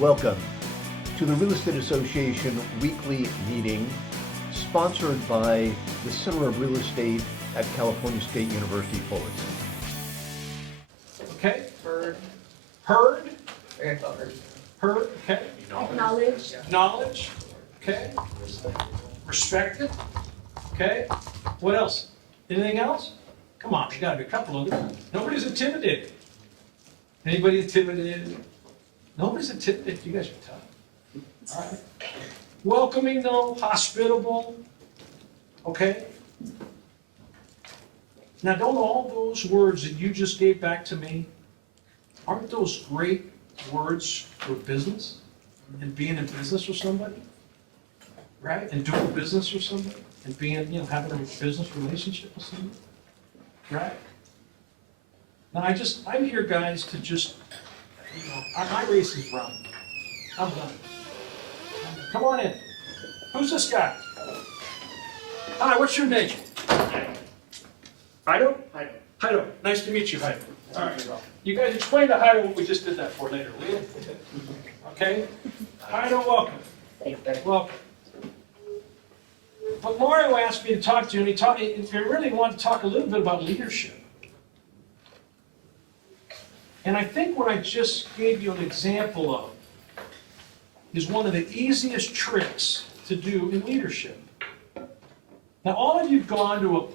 Welcome to the Real Estate Association weekly meeting sponsored by the Center of Real Estate at California State University, Fullerton. Okay, Heard. heard, I thought heard. heard, okay. Acknowledge. Knowledge, okay. Respected, okay. What else? Anything else? Come on, there's gotta be a couple of them. Nobody's intimidated. Anybody intimidated? Nobody's intimidated. You guys are tough. All right. Welcoming though, hospitable, okay. Now, don't all those words that you just gave back to me, aren't those great words for business and being in business with somebody? Right? And doing business with somebody and being, having a business relationship with somebody? Right? Now, I'm here, guys, to just, my race is run. I'm done. Come on in. Who's this guy? Hi, what's your name? Heido? Heido. Nice to meet you, Heido. All right. You guys explain to Heido what we just did that for later, will you? Okay? Heido, welcome. Welcome. But Mario asked me to talk to you, and he really wanted to talk a little bit about leadership. And I think what I just gave you an example of is one of the easiest tricks to do in leadership. Now, all of you've gone to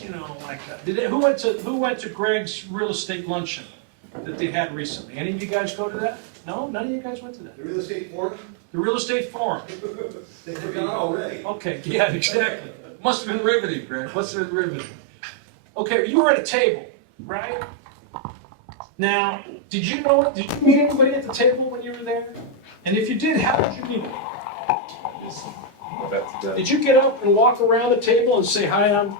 who went to Greg's real estate luncheon that they had recently? Any of you guys go to that? No? None of you guys went to that? The real estate forum? The real estate forum. They forgot already. Okay, yeah, exactly. Must have been riveting, Greg. Must have been riveting. Okay, you were at a table, right? Now, did you meet anybody at the table when you were there? And if you did, how did you meet them? Did you get up and walk around the table and say, hi, I'm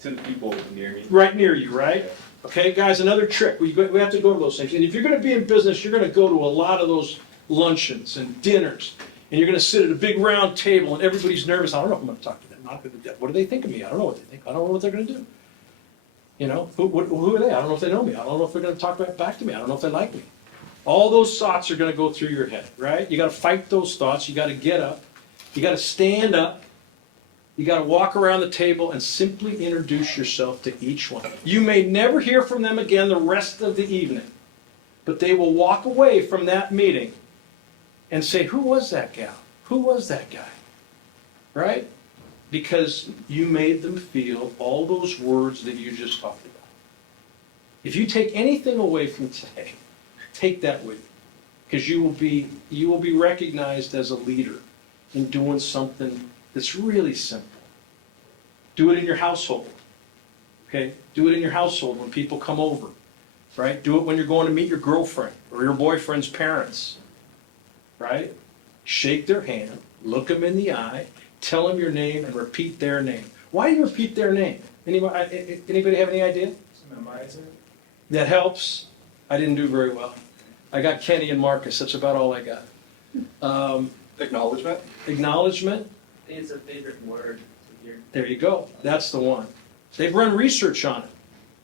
to the people near me. right near you, right? Okay, guys, another trick. We have to go to those things. And if you're going to be in business, you're going to go to a lot of those luncheons and dinners. And you're going to sit at a big round table and everybody's nervous. I don't know if I'm going to talk to them. What do they think of me? I don't know what they think. I don't know what they're going to do. Who are they? I don't know if they know me. I don't know if they're going to talk back to me. I don't know if they like me. All those thoughts are going to go through your head, right? You got to fight those thoughts. You got to get up. You got to stand up. You got to walk around the table and simply introduce yourself to each one. You may never hear from them again the rest of the evening, but they will walk away from that meeting and say, who was that gal? Who was that guy? Right? Because you made them feel all those words that you just talked about. If you take anything away from today, take that with you, because you will be recognized as a leader in doing something that's really simple. Do it in your household, okay? Do it in your household when people come over, right? Do it when you're going to meet your girlfriend or your boyfriend's parents, right? Shake their hand, look them in the eye, tell them your name, and repeat their name. Why do you repeat their name? Anybody have any idea? That helps. I didn't do very well. I got Kenny and Marcus. That's about all I got. Acknowledgement? Acknowledgement. I think it's a favorite word to hear. There you go. That's the one. They've run research on it.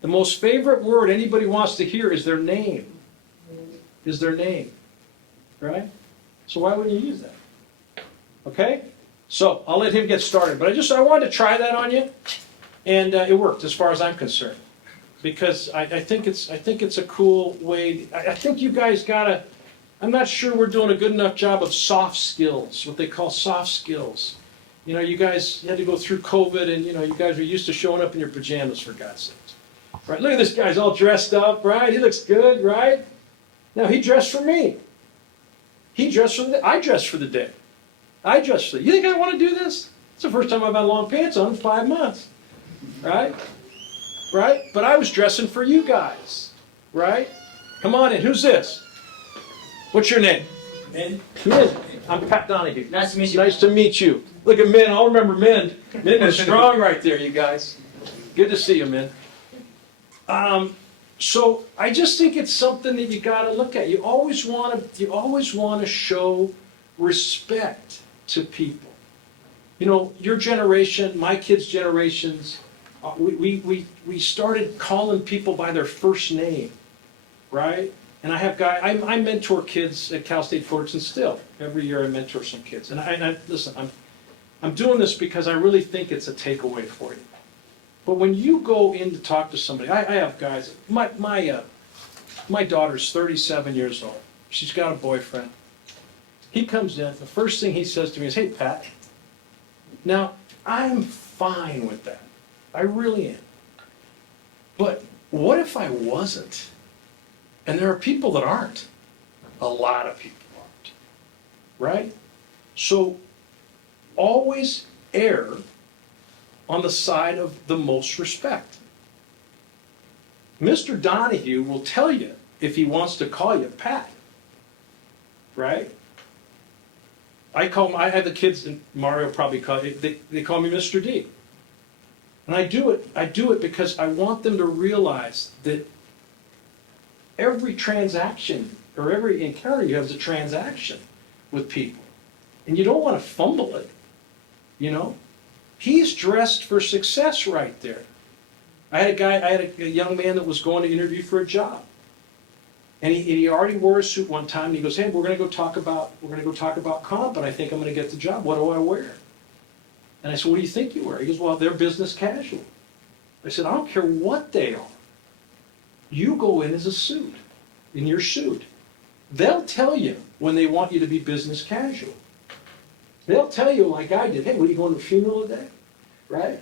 The most favorite word anybody wants to hear is their name. Is their name. Right? So why wouldn't you use that? Okay? So I'll let him get started. But I wanted to try that on you. And it worked as far as I'm concerned. Because I think it's a cool way. I think you guys gotta, I'm not sure we're doing a good enough job of soft skills, what they call soft skills. You guys had to go through COVID and, you guys are used to showing up in your pajamas, for God's sakes. Right? Look at this guy's all dressed up, right? He looks good, right? Now, he dressed for me. I dressed for the day. You think I want to do this? It's the first time I've had long pants on in 5 months, right? Right? But I was dressing for you guys, right? Come on in. Who's this? What's your name? Min. Min. I'm Pat Donahue. Nice to meet you. Nice to meet you. Look at Min. I'll remember Min. Min was strong right there, you guys. Good to see you, Min. So I just think it's something that you got to look at. You always want to show respect to people. Your generation, my kids' generations, we started calling people by their first name, right? And And I have I mentor kids at Cal State Fullerton still. Every year I mentor some kids. And listen, I'm doing this because I really think it's a takeaway for you. But when you go in to talk to somebody, I have guys, my daughter's 37 years old. She's got a boyfriend. He comes in, the first thing he says to me is, "Hey, Pat." Now, I'm fine with that. I really am. But what if I wasn't? And there are people that aren't. A lot of people aren't. Right? So, always err on the side of the most respect. Mr. Donahue will tell you if he wants to call you Pat. Right? I have the kids, and Mario probably they call me Mr. D. And I do it because I want them to realize that every transaction or every encounter you have is a transaction with people. And you don't want to fumble it, you know? He's dressed for success right there. I had a young man that was going to interview for a job. And he already wore a suit one time, and he goes, "Hey, we're gonna go talk about comp, and I think I'm gonna get the job. What do I wear?" And I said, "What do you think you wear?" He goes, "Well, they're business casual." I said, "I don't care what they are. You go in as a suit, in your suit. They'll tell you when they want you to be business casual. They'll tell you like I did, 'Hey, what are you going to a funeral today?' Right?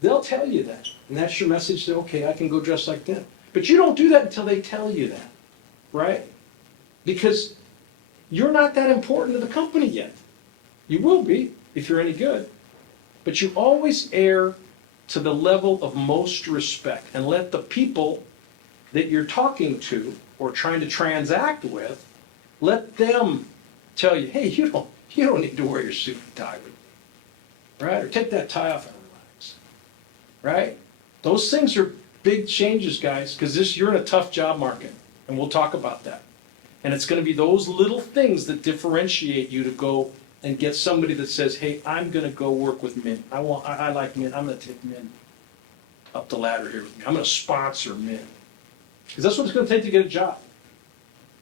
They'll tell you that. And that's your message that, okay, I can go dress like them. But you don't do that until they tell you that. Right? Because you're not that important to the company yet. You will be if you're any good. But you always err to the level of most respect and let the people that you're talking to or trying to transact with, let them tell you, "Hey, you don't need to wear your suit and tie with me." Right? Or take that tie off and relax. Right? Those things are big changes, guys, because you're in a tough job market. And we'll talk about that. And it's going to be those little things that differentiate you to go and get somebody that says, "Hey, I'm going to go work with Mint. I like Mint. I'm going to take Mint up the ladder here with me. I'm going to sponsor Mint." Because that's what it's going to take to get a job.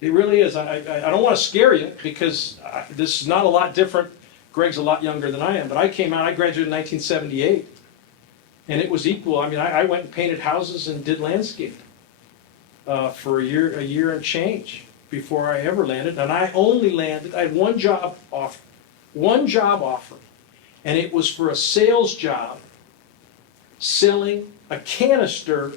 It really is. I don't want to scare you because this is not a lot different. Greg's a lot younger than I am. But I graduated in 1978. And it was equal. I mean, I went and painted houses and did landscape. For a year and change before I ever landed. And I had one job offer. And it was for a sales job selling a canister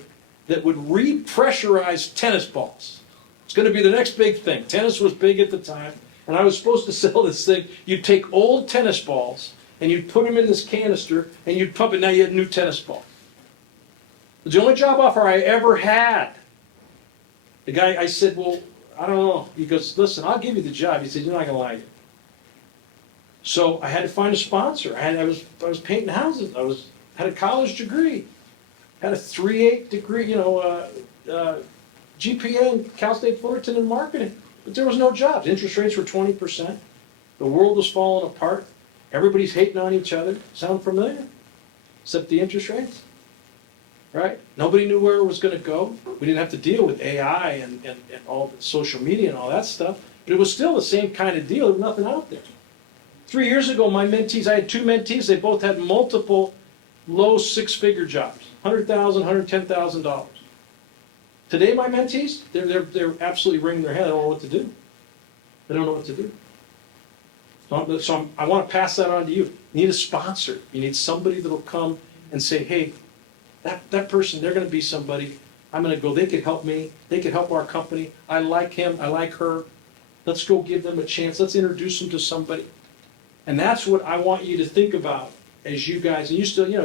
that would repressurize tennis balls. It's going to be the next big thing. Tennis was big at the time. And I was supposed to sell this thing. You'd take old tennis balls and you'd put them in this canister and you'd pump it. Now you had new tennis balls. It was the only job offer I ever had. The guy, I said, "Well, I don't know." He goes, "Listen, I'll give you the job." He said, "You're not going to like it." So I had to find a sponsor. I was painting houses. Had a college degree, had a 3.8 degree, GPA in Cal State Fullerton in marketing. But there was no jobs. Interest rates were 20%. The world was falling apart. Everybody's hating on each other. Sound familiar? Except the interest rates. Right? Nobody knew where it was going to go. We didn't have to deal with AI and all the social media and all that stuff. But it was still the same kind of deal. There was nothing out there. 3 years ago, my mentees, I had two mentees. They both had multiple low six-figure jobs. $100,000, $110,000. Today, my mentees, they're absolutely wringing their head. They don't know what to do. They don't know what to do. So I want to pass that on to you. You need a sponsor. You need somebody that will come and say, "Hey, that person, they're going to be somebody. I'm going to go. They could help me. They could help our company. I like him. I like her. Let's go give them a chance. Let's introduce them to somebody." And that's what I want you to think about as you guys, and you still, you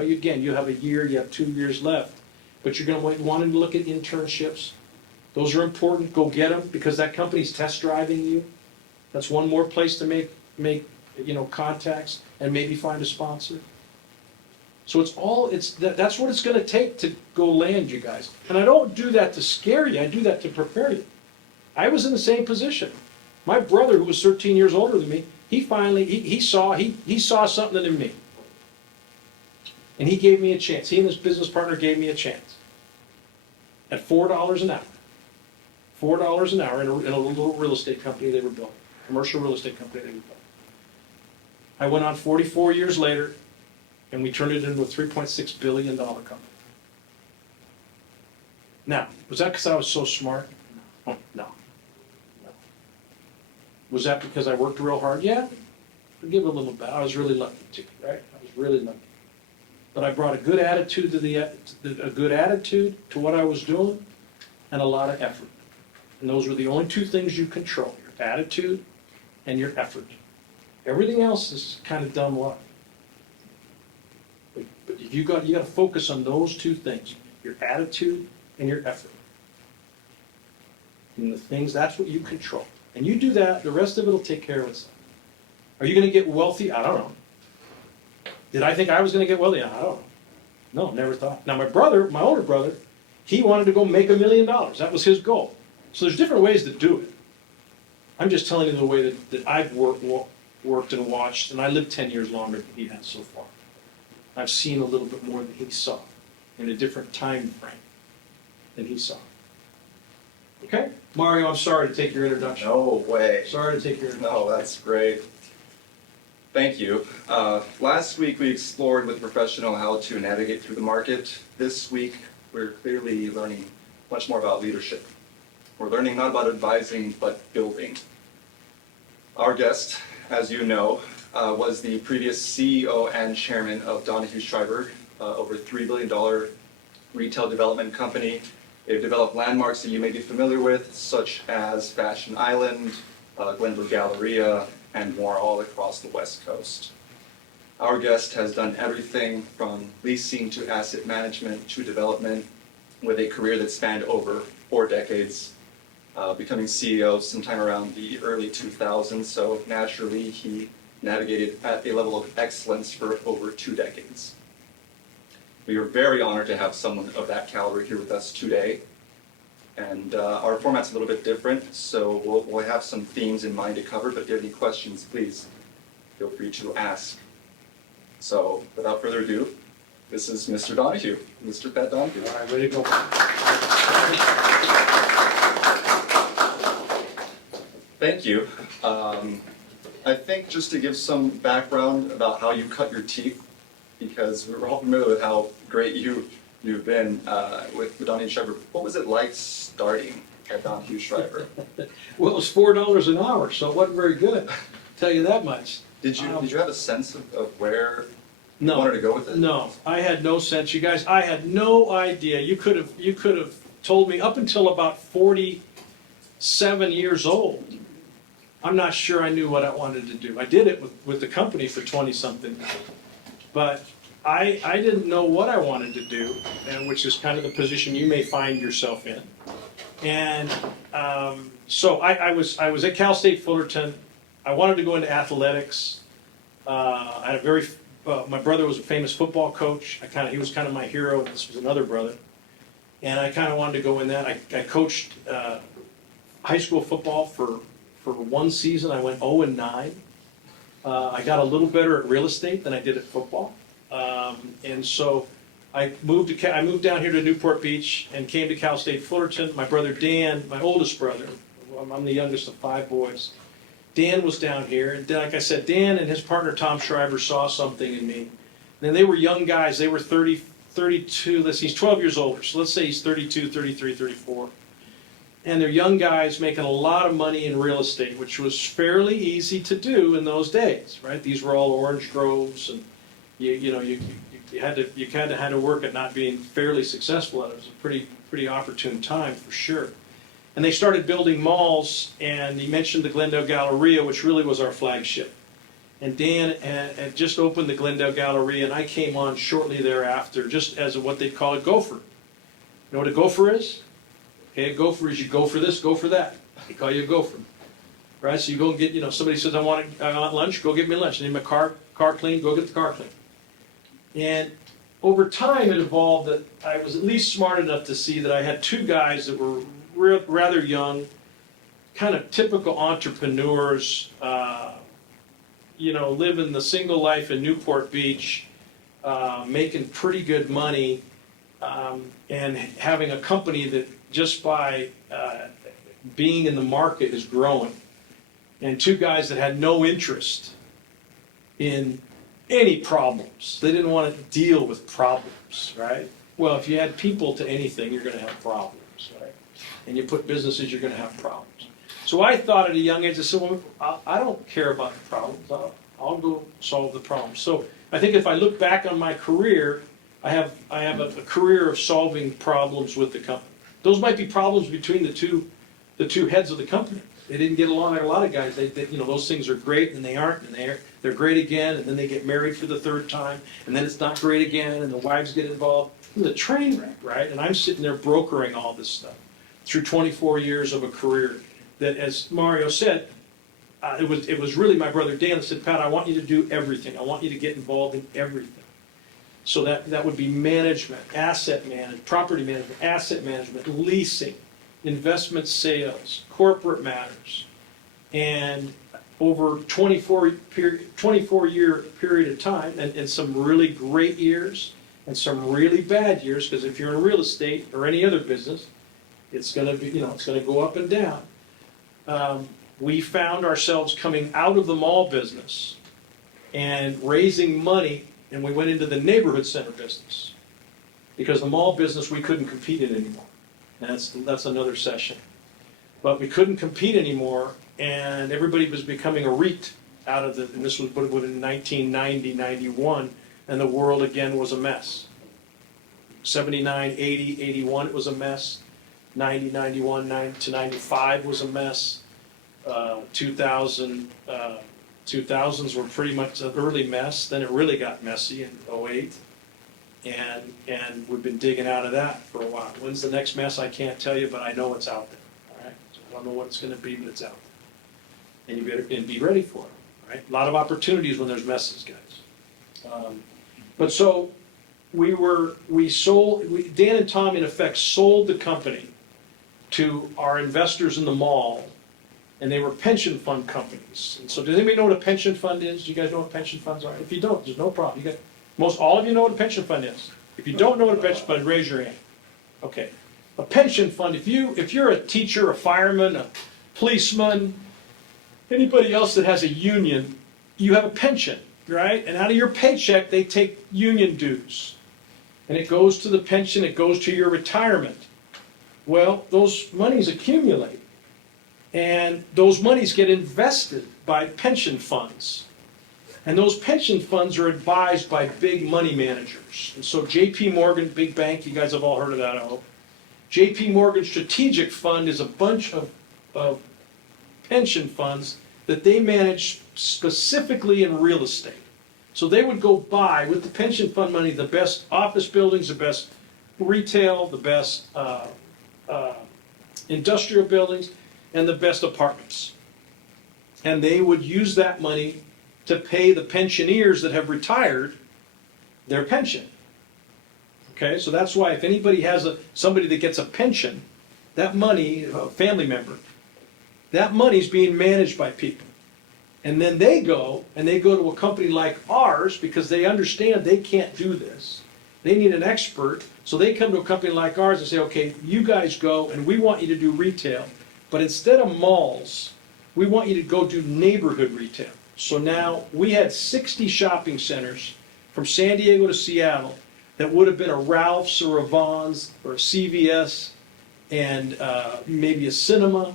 have a year, you have 2 years left, but you're going to want to look at internships. Those are important. Go get them because that company's test driving you. That's one more place to make contacts and maybe find a sponsor. So that's what it's going to take to go land you guys. And I don't do that to scare you. I do that to prepare you. I was in the same position. My brother, who was 13 years older than me, he saw something in me. And he gave me a chance. He and his business partner gave me a chance. At $4 an hour. $4 an hour in a little real estate company they were building, commercial real estate company they were building. I went on 44 years later, and we turned it into a $3.6 billion company. Now, was that because I was so smart? No. No. Was that because I worked real hard? Yeah. I'll give a little bit. I was really lucky too, right? I was really lucky. But I brought a good attitude to what I was doing, and a lot of effort. And those were the only two things you control: your attitude and your effort. Everything else is kind of dumb luck. But you got to focus on those two things: your attitude and your effort. And the things, that's what you control. And you do that, the rest of it will take care of itself. Are you going to get wealthy? I don't know. Did I think I was going to get wealthy? I don't know. No, never thought. Now my older brother, he wanted to go make $1 million. That was his goal. So there's different ways to do it. I'm just telling you the way that I've worked and watched, and I lived 10 years longer than he has so far. I've seen a little bit more than he saw in a different time frame than he saw. Okay? Mario, I'm sorry to take your introduction. No way. Sorry to take your introduction. No, that's great. Thank you. Last week we explored with professional how to navigate through the market. This week we're clearly learning much more about leadership. We're learning not about advising, but building. Our guest, as you know, was the previous CEO and chairman of Donahue Schreiber, over $3 billion retail development company. They've developed landmarks that you may be familiar with, such as Fashion Island, Glenwood Galleria, and more all across the West Coast. Our guest has done everything from leasing to asset management to development, with a career that spanned over 4 decades, becoming CEO sometime around the early 2000s, so naturally he navigated at a level of excellence for over 2 decades. We are very honored to have someone of that caliber here with us today. And our format's a little bit different, so we'll have some themes in mind to cover, but if you have any questions, please feel free to ask. So without further ado, this is Mr. Donahue, Mr. Pat Donahue. All right, ready to go. Thank you. I think just to give some background about how you cut your teeth, because we're all familiar with how great you've been with Donahue Schreiber. What was it like starting at Donahue Schreiber? Well, it was $4 an hour, so it wasn't very good. Tell you that much. Did you have a sense of where you No. wanted to go with it? No, I had no sense. You guys, I had no idea. You could have told me up until about 47 years old. I'm not sure I knew what I wanted to do. I did it with the company for 20-something years. But I didn't know what I wanted to do, and which is kind of the position you may find yourself in. And so I was at Cal State Fullerton. I wanted to go into athletics. I had a very my brother was a famous football coach. He was kind of my hero, and this was another brother. And I kind of wanted to go in that. I coached high school football for 1 season. I went 0-9. I got a little better at real estate than I did at football. And so I moved down here to Newport Beach and came to Cal State Fullerton. My brother Dan, my oldest brother, I'm the youngest of 5 boys. Dan was down here, and like I said, Dan and his partner Tom Schreiber saw something in me. And they were young guys. They were 30, 32. He's 12 years older, so let's say he's 32, 33, 34. And they're young guys making a lot of money in real estate, which was fairly easy to do in those days, right? These were all orange groves, and you had to work at not being fairly successful at it. It was a pretty opportune time for sure. And they started building malls, and he mentioned the Glendale Galleria, which really was our flagship. And Dan had just opened the Glendale Galleria, and I came on shortly thereafter, just as what they'd call a gopher. You know what a gopher is? Okay, a gopher is you go for this, go for that. They call you a gopher. Right? So you go and get, somebody says, I want lunch, go get me lunch. I need my car cleaned, go get the car cleaned. And over time it evolved that I was at least smart enough to see that I had 2 guys that were rather young, kind of typical entrepreneurs, living the single life in Newport Beach, making pretty good money, and having a company that just by being in the market is growing. And two guys that had no interest in any problems. They didn't want to deal with problems, right? Well, if you add people to anything, you're going to have problems, right? And you put businesses, you're going to have problems. So I thought at a young age, I said, well, I don't care about the problems. I'll go solve the problems. So I think if I look back on my career, I have a career of solving problems with the company. Those might be problems between the two heads of the company. They didn't get along like a lot of guys. They those things are great and they aren't, and they're great again, and then they get married for the third time, and then it's not great again, and the wives get involved. It's a train wreck, right? And I'm sitting there brokering all this stuff through 24 years of a career that, as Mario said, it was really my brother Dan that said, Pat, I want you to do everything. I want you to get involved in everything. So that would be management, asset management, property management, asset management, leasing, investment sales, corporate matters. And over 24-year period of time, and some really great years and some really bad years, because if you're in real estate or any other business, it's going to be, it's going to go up and down. We found ourselves coming out of the mall business and raising money, and we went into the neighborhood center business. Because the mall business we couldn't compete in anymore. And that's another session. But we couldn't compete anymore, and everybody was becoming a REIT out of and this was in 1990, 91, and the world again was a mess. 79, 80, 81, it was a mess. 90, 91, 90 to 95 was a mess. 2000s were pretty much an early mess. Then it really got messy in 08. And we've been digging out of that for a while. When's the next mess? I can't tell you, but I know it's out there. All right, so I don't know what it's going to be, but it's out there, and you better be ready for it. Right, a lot of opportunities when there's messes, guys. But so Dan and Tom in effect sold the company to our investors in the mall, and they were pension fund companies. And so, does anybody know what a pension fund is? Do you guys know what pension funds are? If you don't, there's no problem. All of you know what a pension fund is. If you don't know what a pension fund is, raise your hand. Okay. A pension fund, if you're a teacher, a fireman, a policeman, anybody else that has a union, you have a pension, right? And out of your paycheck, they take union dues. And it goes to the pension, it goes to your retirement. Well, those monies accumulate. And those monies get invested by pension funds. And those pension funds are advised by big money managers. And so J.P. Morgan, big bank, you guys have all heard of that, I hope. J.P. Morgan Strategic Fund is a bunch of pension funds that they manage specifically in real estate. So they would go buy, with the pension fund money, the best office buildings, the best retail, the best industrial buildings, and the best apartments. And they would use that money to pay the pensioners that have retired their pension. Okay, so that's why if anybody has somebody that gets a pension, that money, a family member, that money's being managed by people. And then they go to a company like ours because they understand they can't do this. They need an expert, so they come to a company like ours and say, okay, you guys go and we want you to do retail, but instead of malls, we want you to go do neighborhood retail. So now we had 60 shopping centers from San Diego to Seattle that would have been a Ralph's or a Vaughn's or a CVS and maybe a cinema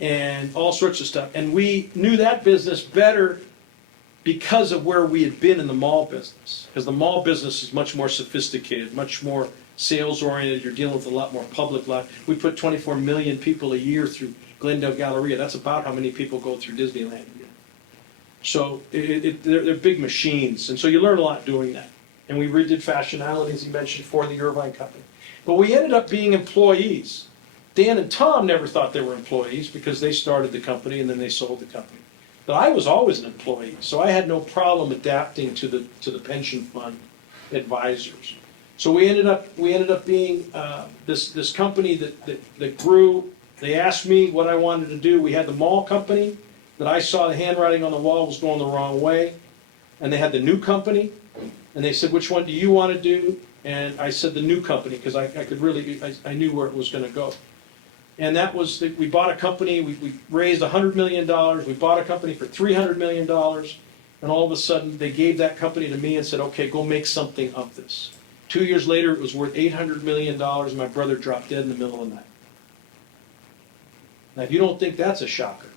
and all sorts of stuff. And we knew that business better because of where we had been in the mall business. Because the mall business is much more sophisticated, much more sales oriented. You're dealing with a lot more public life. We put 24 million people a year through Glendale Galleria. That's about how many people go through Disneyland. So they're big machines, and so you learn a lot doing that. And we redid Fashion Island, as he mentioned, for the Irvine Company. But we ended up being employees. Dan and Tom never thought they were employees because they started the company and then they sold the company. But I was always an employee, so I had no problem adapting to the pension fund advisors. So we ended up being this company that grew. They asked me what I wanted to do. We had the mall company that I saw the handwriting on the wall was going the wrong way, and they had the new company, and they said, which one do you want to do? And I said the new company because I knew where it was going to go. And that was, we bought a company, we raised $100 million, we bought a company for $300 million, and all of a sudden, they gave that company to me and said, okay, go make something of this. 2 years later, it was worth $800 million, and my brother dropped dead in the middle of the night. Now, if you don't think that's a shocker,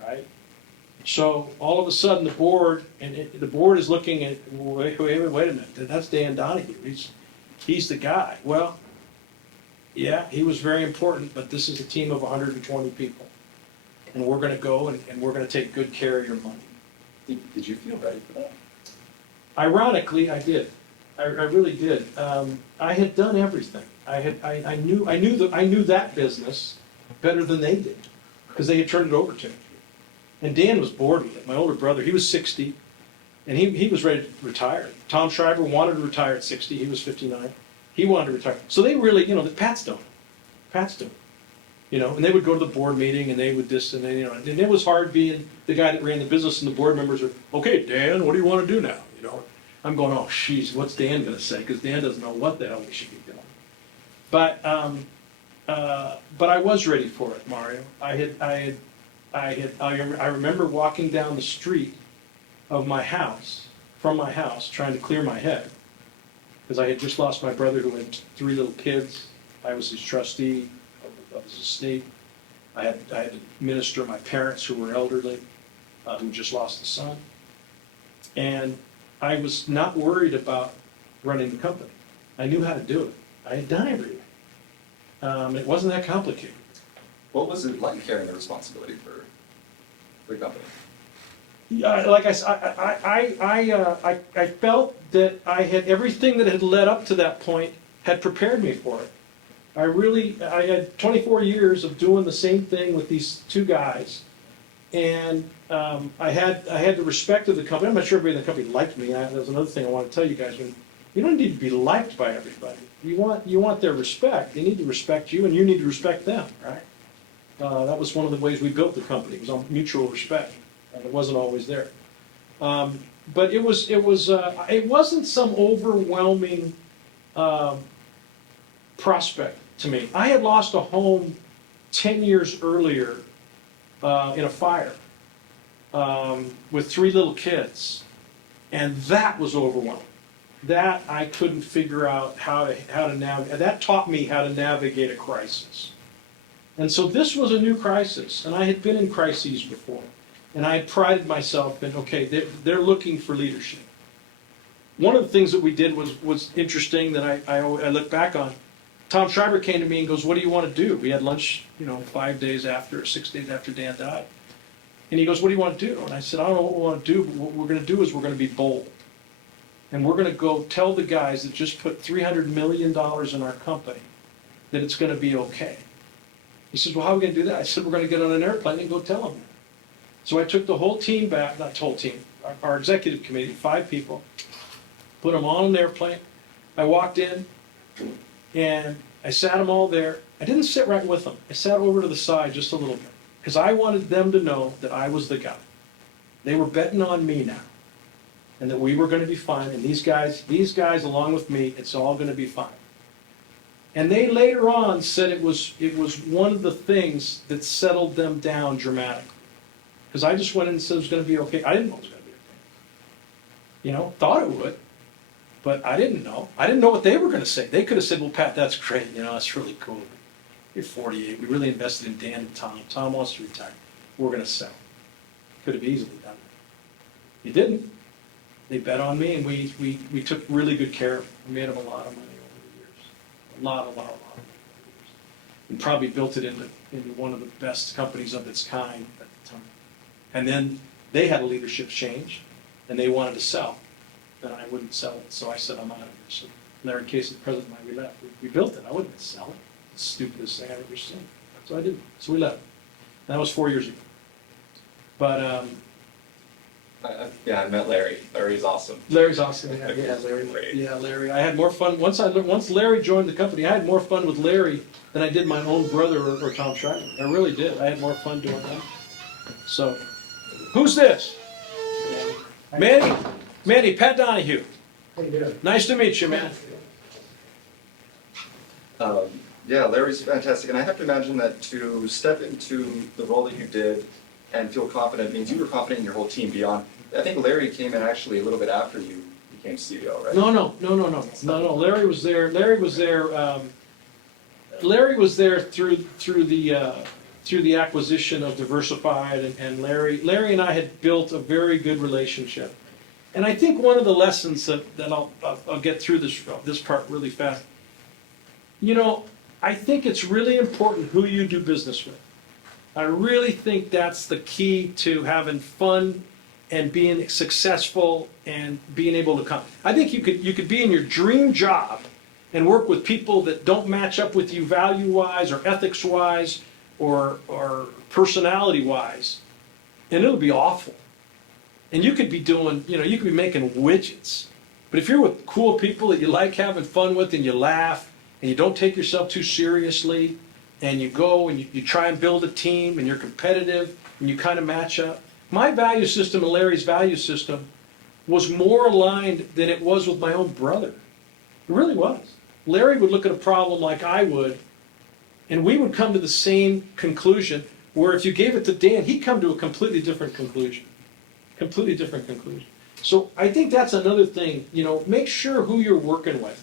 right? So all of a sudden, the board, the board is looking at, wait a minute, that's Dan Donahue, he's the guy. Well, yeah, he was very important, but this is a team of 120 people. And we're gonna go and we're gonna take good care of your money. Did you feel ready for that? Ironically, I did. I really did. I had done everything. I knew that business better than they did, because they had turned it over to me. And Dan was bored with it. My older brother, he was 60, and he was ready to retire. Tom Schreiber wanted to retire at 60, he was 59. He wanted to retire. So they really, the Pats don't. And they would go to the board meeting and they would this and they, and it was hard being the guy that ran the business and the board members are, okay, Dan, what do you want to do now? I'm going, oh, jeez, what's Dan going to say? Because Dan doesn't know what the hell we should be doing. But I was ready for it, Mario. I remember walking down the street of my house, from my house, trying to clear my head. Because I had just lost my brother who had 3 little kids. I was his trustee of his estate. I had to minister my parents who were elderly, who just lost a son. And I was not worried about running the company. I knew how to do it. I had done everything. It wasn't that complicated. What was it like carrying the responsibility for the company? Yeah, like I said, I felt that I had everything that had led up to that point had prepared me for it. I had 24 years of doing the same thing with these 2 guys, and I had the respect of the company. I'm not sure everybody in the company liked me. That was another thing I want to tell you guys. You don't need to be liked by everybody. You want their respect. They need to respect you, and you need to respect them, right? That was one of the ways we built the company. It was on mutual respect. And it wasn't always there. But it wasn't some overwhelming prospect to me. I had lost a home 10 years earlier in a fire with 3 little kids, and that was overwhelming. That I couldn't figure out how to navigate. That taught me how to navigate a crisis. And so this was a new crisis, and I had been in crises before. And I prided myself in, okay, they're looking for leadership. One of the things that we did was interesting that I look back on. Tom Schreiber came to me and goes, what do you want to do? We had lunch, 5 days after, 6 days after Dan died. And he goes, what do you want to do? And I said, I don't know what we want to do, but what we're going to do is we're going to be bold. And we're going to go tell the guys that just put $300 million in our company that it's going to be okay. He says, well, how are we going to do that? I said, we're going to get on an airplane and go tell them. So I took the whole team back, not the whole team, our executive committee, 5 people, put them all on an airplane. I walked in and I sat them all there. I didn't sit right with them. I sat over to the side just a little bit because I wanted them to know that I was the guy. They were betting on me now and that we were going to be fine. And these guys along with me, it's all going to be fine. And they later on said it was one of the things that settled them down dramatically. Because I just went in and said it was going to be okay. I didn't know it was going to be okay. Thought it would, but I didn't know. I didn't know what they were going to say. They could have said, well, Pat, that's great. That's really cool. You're 48. We really invested in Dan and Tom. Tom wants to retire. We're going to sell. Could have easily done that. You didn't. They bet on me, and we took really good care of them. We made them a lot of money over the years. A lot of money over the years. And probably built it into one of the best companies of its kind at the time. And then they had a leadership change, and they wanted to sell, and I wouldn't sell it. So I said, I'm out of here. So Larry Case, the president, and I, we left. We built it. I wouldn't sell it. It's the stupidest thing I've ever seen. So I didn't. So we left. And that was 4 years ago. But yeah, I met Larry. Larry's awesome. Larry's awesome. Yeah, Larry. Great. Yeah, Larry. I had more fun once Larry joined the company. I had more fun with Larry than I did my own brother or Tom Schreiber. I really did. I had more fun doing that. So. Who's this? Manny, Pat Donahue. How you doing? Nice to meet you, man. Yeah, Larry's fantastic, and I have to imagine that to step into the role that you did and feel confident means you were confident in your whole team beyond. I think Larry came in actually a little bit after you became CEO, right? No. Larry was there. Larry was there through the acquisition of Diversified, and Larry and I had built a very good relationship. And I think one of the lessons that I'll get through this part really fast. You know, I think it's really important who you do business with. I really think that's the key to having fun and being successful and being able to come. I think you could be in your dream job and work with people that don't match up with you value-wise or ethics-wise or personality-wise, and it'll be awful. And you could be doing, you could be making widgets. But if you're with cool people that you like having fun with and you laugh and you don't take yourself too seriously and you go and you try and build a team and you're competitive and you kind of match up. My value system and Larry's value system was more aligned than it was with my own brother. It really was. Larry would look at a problem like I would, and we would come to the same conclusion, where if you gave it to Dan, he'd come to a completely different conclusion. Completely different conclusion. So I think that's another thing, make sure who you're working with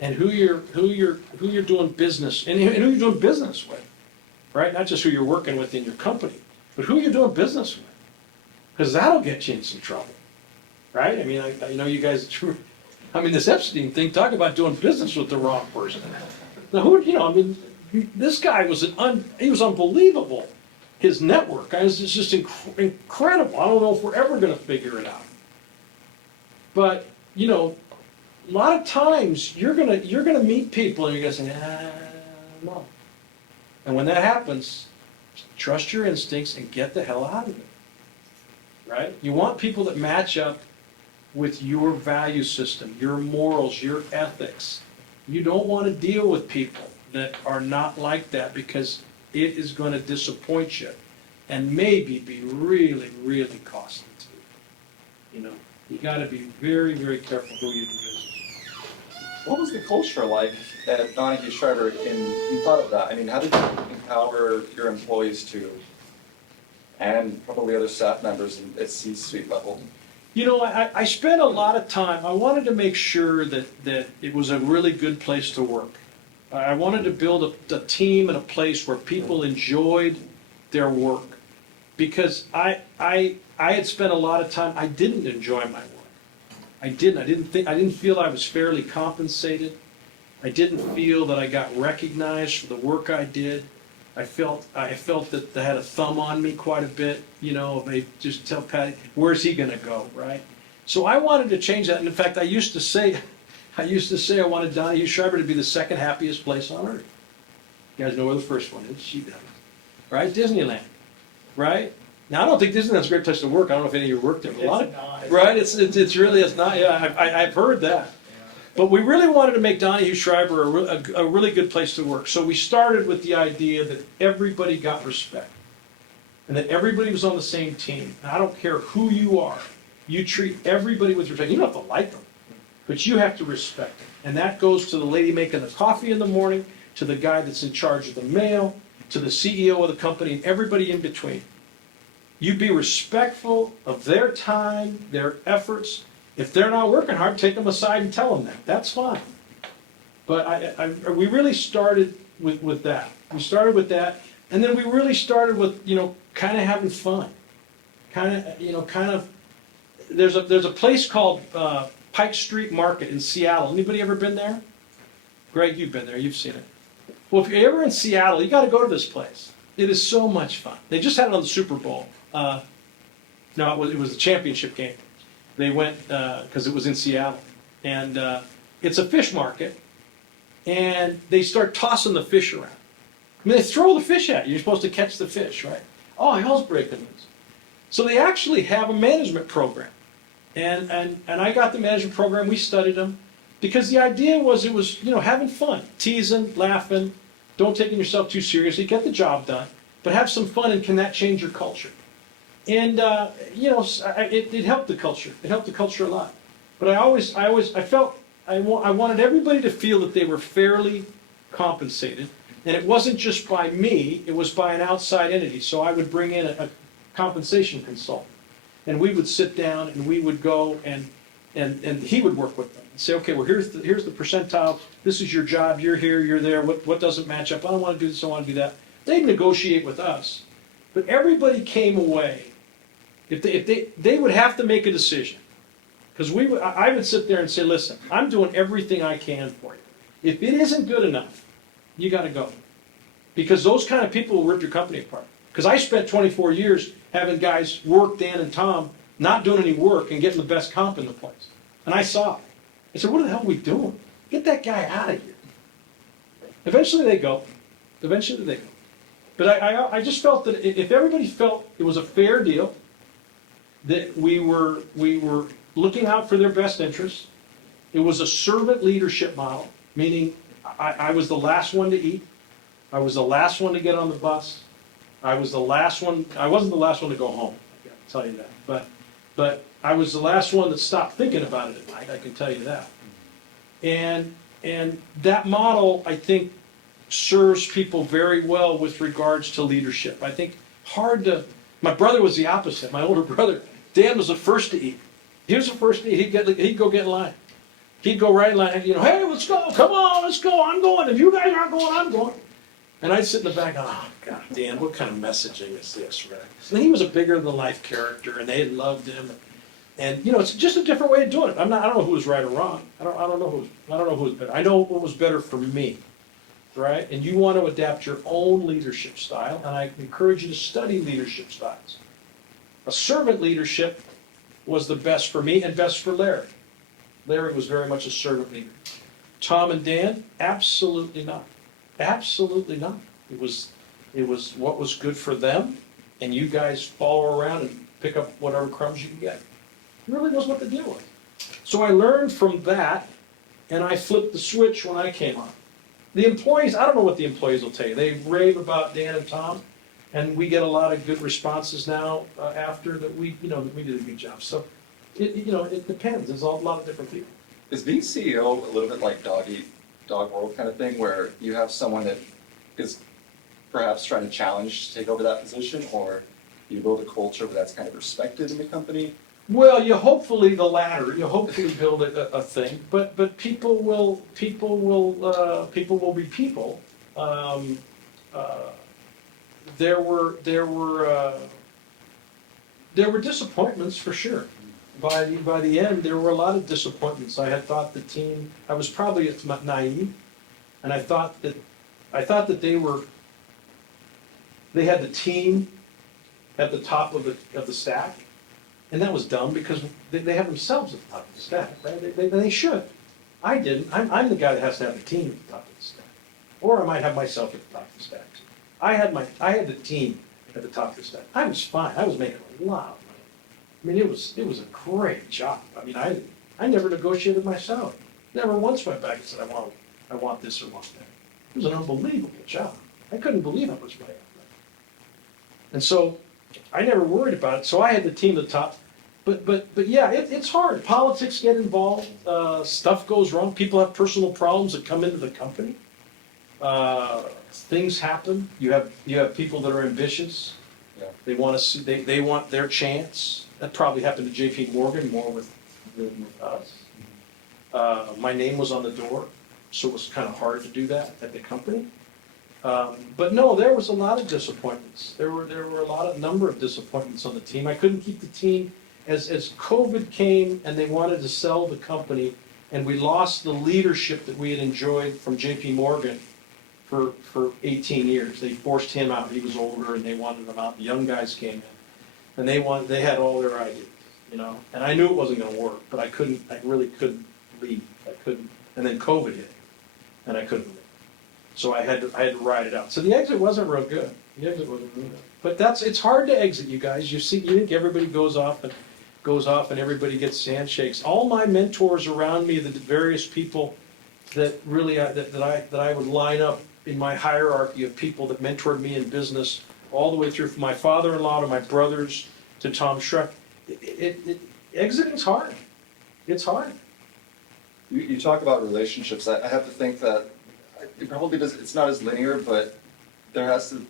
and who you're doing business and who you're doing business with, right? Not just who you're working with in your company, but who you're doing business with, because that'll get you in some trouble, right? I mean, I know you guys. This Epstein thing. Talk about doing business with the wrong person. Now, this guy was he was unbelievable. His network, it's just incredible. I don't know if we're ever going to figure it out. But a lot of times you're gonna meet people and you're gonna say, no. And when that happens, trust your instincts and get the hell out of it. Right? You want people that match up with your value system, your morals, your ethics. You don't want to deal with people that are not like that, because it is going to disappoint you and maybe be really, really costly too. You got to be very, very careful who you do business with. What was the culture like at Donahue Schreiber you thought of that? How did you empower your employees and probably other staff members at C-suite level? I spent a lot of time. I wanted to make sure that it was a really good place to work. I wanted to build a team and a place where people enjoyed their work, because I had spent a lot of time. I didn't enjoy my work. I didn't feel I was fairly compensated. I didn't feel that I got recognized for the work I did. I felt that they had a thumb on me quite a bit. They just tell Patty, where's he going to go, right? So I wanted to change that. And in fact, I used to say I wanted Donahue Schreiber to be the second happiest place on earth. You guys know where the first one is. She does. Right? Disneyland. Right? Now, I don't think Disneyland's a great place to work. I don't know if any of you worked there. Right? It's not. Yeah, I've heard that. But we really wanted to make Donahue Schreiber a really good place to work. So we started with the idea that everybody got respect and that everybody was on the same team. And I don't care who you are. You treat everybody with respect. You don't have to like them, but you have to respect them. And that goes to the lady making the coffee in the morning, to the guy that's in charge of the mail, to the CEO of the company, and everybody in between. You be respectful of their time, their efforts. If they're not working hard, take them aside and tell them that. That's fine. But we really started with that. We started with that, and then we really started with kind of having fun. There's a place called Pike Street Market in Seattle. Anybody ever been there? Greg, you've been there. You've seen it. Well, if you're ever in Seattle, you got to go to this place. It is so much fun. They just had it on the Super Bowl. No, it was the championship game. They went because it was in Seattle, and it's a fish market, and they start tossing the fish around. They throw the fish at you. You're supposed to catch the fish, right? Oh, hell's breaking loose. So they actually have a management program, and I got the management program. We studied them because the idea was it was having fun, teasing, laughing, don't taking yourself too seriously, get the job done, but have some fun. And can that change your culture? And it helped the culture. It helped the culture a lot. But I felt I wanted everybody to feel that they were fairly compensated. And it wasn't just by me, it was by an outside entity. So I would bring in a compensation consultant. And we would sit down and we would go and he would work with them and say, okay, well, here's the percentile. This is your job. You're here, you're there. What doesn't match up? I don't want to do this, I want to do that. They'd negotiate with us. But everybody came away. If they would have to make a decision. Because I would sit there and say, listen, I'm doing everything I can for you. If it isn't good enough, you got to go. Because those kind of people will rip your company apart. Because I spent 24 years having guys work, Dan and Tom, not doing any work and getting the best comp in the place. And I saw it. I said, what the hell are we doing? Get that guy out of here. Eventually they go. Eventually they go. But I just felt that if everybody felt it was a fair deal, that we were looking out for their best interests, it was a servant leadership model, meaning I was the last one to eat. I was the last one to get on the bus. I was the last one, I wasn't the last one to go home, I can tell you that. But I was the last one that stopped thinking about it at night, I can tell you that. And that model, I think, serves people very well with regards to leadership. I think my brother was the opposite, my older brother. Dan was the first to eat. He was the first to eat, he'd go get in line. He'd go right in line, hey, let's go, come on, let's go, I'm going. If you guys aren't going, I'm going. And I'd sit in the back, oh, God, Dan, what kind of messaging is this, right? And he was a bigger-than-life character, and they had loved him. And it's just a different way of doing it. I don't know who was right or wrong. I don't know who was better. I know what was better for me, right? And you want to adapt your own leadership style, and I encourage you to study leadership styles. A servant leadership was the best for me and best for Larry. Larry was very much a servant leader. Tom and Dan, absolutely not. Absolutely not. It was what was good for them, and you guys follow around and pick up whatever crumbs you can get. It really was what the deal was. So I learned from that, and I flipped the switch when I came on. The employees, I don't know what the employees will tell you. They rave about Dan and Tom, and we get a lot of good responses now after that we did a good job. So it depends. There's a lot of different people. Is being CEO a little bit like dog eat dog world kind of thing, where you have someone that is perhaps trying to challenge to take over that position, or you build a culture where that's kind of respected in the company? Well, you hopefully the latter. You hopefully build a thing, but people will be people. There were disappointments for sure. By the end, there were a lot of disappointments. I had thought the team. I was probably naive, and I thought that they had the team at the top of the stack, and that was dumb because they have themselves at the top of the stack, right? They should. I didn't. I'm the guy that has to have the team at the top of the stack, or I might have myself at the top of the stack. I had the team at the top of the stack. I was fine. I was making a lot of money. I mean, it was a great job. I mean, I never negotiated my salary. Never once went back and said, I want this or want that. It was an unbelievable job. I couldn't believe how much money I made. And so I never worried about it. So I had the team at the top. But yeah, it's hard. Politics get involved. Stuff goes wrong. People have personal problems that come into the company. Things happen. You have people that are ambitious. Yeah. They want to see. They want their chance. That probably happened to J.P. Morgan more with us. My name was on the door, so it was kind of hard to do that at the company. But no, there was a lot of disappointments. There were a number of disappointments on the team. I couldn't keep the team as COVID came and they wanted to sell the company, and we lost the leadership that we had enjoyed from J.P. Morgan for 18 years. They forced him out. He was older, and they wanted him out. The young guys came in. And they had all their ideas, and I knew it wasn't going to work, but I really couldn't leave. I couldn't, and then COVID hit, and I couldn't leave. So I had to ride it out. So the exit wasn't real good. But it's hard to exit, you guys. You think everybody goes off and everybody gets handshakes. All my mentors around me, the various people that really that I would line up in my hierarchy of people that mentored me in business, all the way through from my father-in-law to my brothers to Tom Schreck. Exiting's hard. It's hard. You talk about relationships. I have to think that it probably does, it's not as linear, but there has to,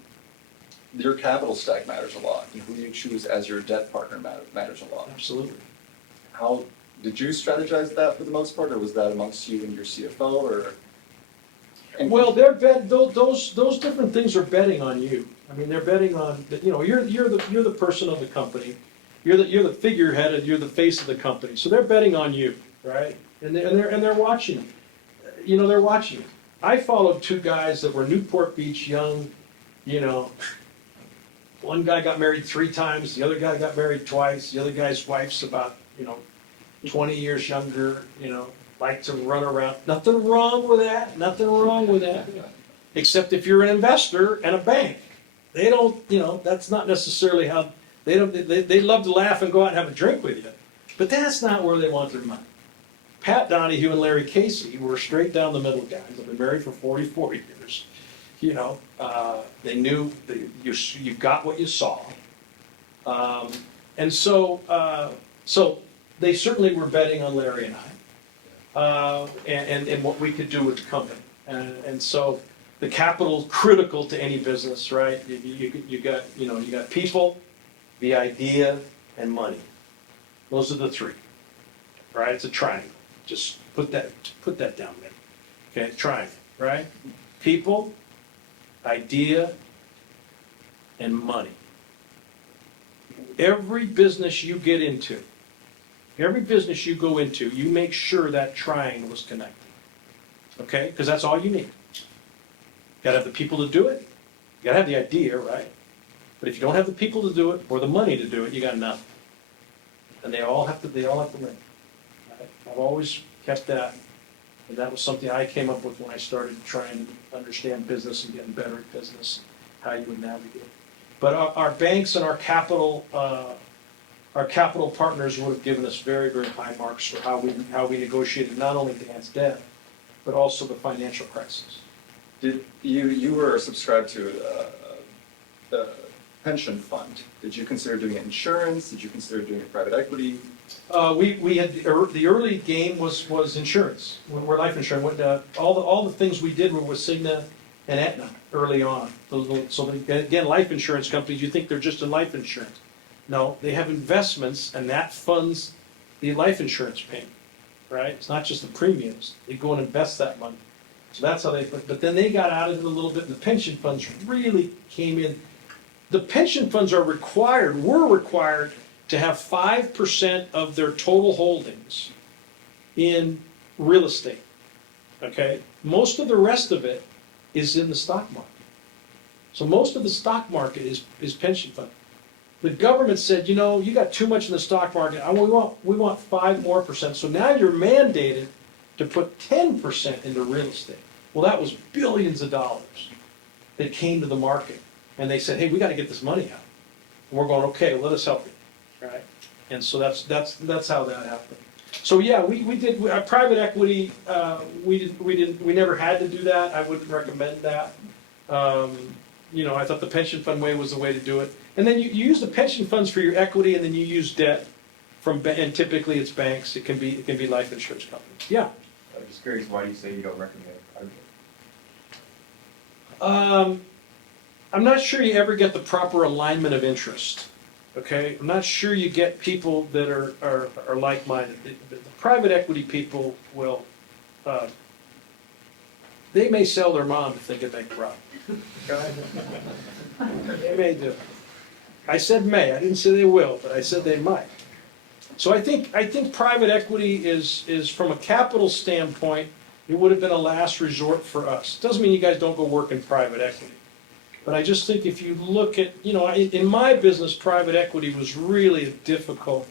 your capital stack matters a lot, and who you choose as your debt partner matters a lot. Absolutely. How, did you strategize that for the most part, or was that amongst you and your CFO, or? and- Well, those different things are betting on you. I mean, they're betting on, you know, you're the person of the company. You're the figurehead, you're the face of the company. So they're betting on you, right? And they're watching you. You know, they're watching you. I followed two guys that were Newport Beach young, you know. One guy got married 3 times, the other guy got married twice, the other guy's wife's about, 20 years younger, like to run around. Nothing wrong with that, nothing wrong with that. Except if you're an investor and a bank. They don't, that's not necessarily how, they love to laugh and go out and have a drink with you. But that's not where they want their money. Pat Donahue and Larry Casey were straight down the middle guys. They've been married for 44 years. They knew that you got what you saw. And so they certainly were betting on Larry and I, and what we could do with the company. And so the capital critical to any business, right? You got people, the idea, and money. Those are the 3, right? It's a triangle. Just put that down there. Okay, triangle, right? People, idea, and money. Every business you get into, every business you go into, you make sure that triangle is connected. Okay? Because that's all you need. You gotta have the people to do it. You gotta have the idea, right? But if you don't have the people to do it or the money to do it, you got nothing. And they all have to win. Right? I've always kept that. And that was something I came up with when I started trying to understand business and getting better at business, how you would navigate. But our banks and our capital partners would have given us very, very high marks for how we negotiated not only Dan's debt, but also the financial crisis. Did you were subscribed to a pension fund? Did you consider doing insurance? Did you consider doing private equity? We had the early game was insurance. We're life insurance. All the things we did were with Cigna and Aetna early on. So again, life insurance companies, you think they're just in life insurance. No, they have investments, and that funds the life insurance payment. Right? It's not just the premiums. They go and invest that money. So that's how they. But then they got out of it a little bit, and the pension funds really came in. The pension funds were required to have 5% of their total holdings in real estate. Okay? Most of the rest of it is in the stock market. So most of the stock market is pension fund. The government said, you got too much in the stock market. We want 5% more. So now you're mandated to put 10% into real estate. Well, that was billions of dollars that came to the market. And they said, hey, we got to get this money out. And we're going, okay, well, let us help you. Right? And so that's how that happened. So yeah, we did private equity. We never had to do that. I wouldn't recommend that. I thought the pension fund way was the way to do it. And then you use the pension funds for your equity, and then you use debt and typically it's banks. It can be life insurance companies. Yeah. I'm just curious, why do you say you don't recommend private? I'm not sure you ever get the proper alignment of interest. Okay, I'm not sure you get people that are like-minded. The private equity people will, they may sell their mom if they get bankrupt. They may do. I said may. I didn't say they will, but I said they might. So I think private equity is from a capital standpoint, it would have been a last resort for us. Doesn't mean you guys don't go work in private equity. But I just think if you look at, in my business, private equity was really a difficult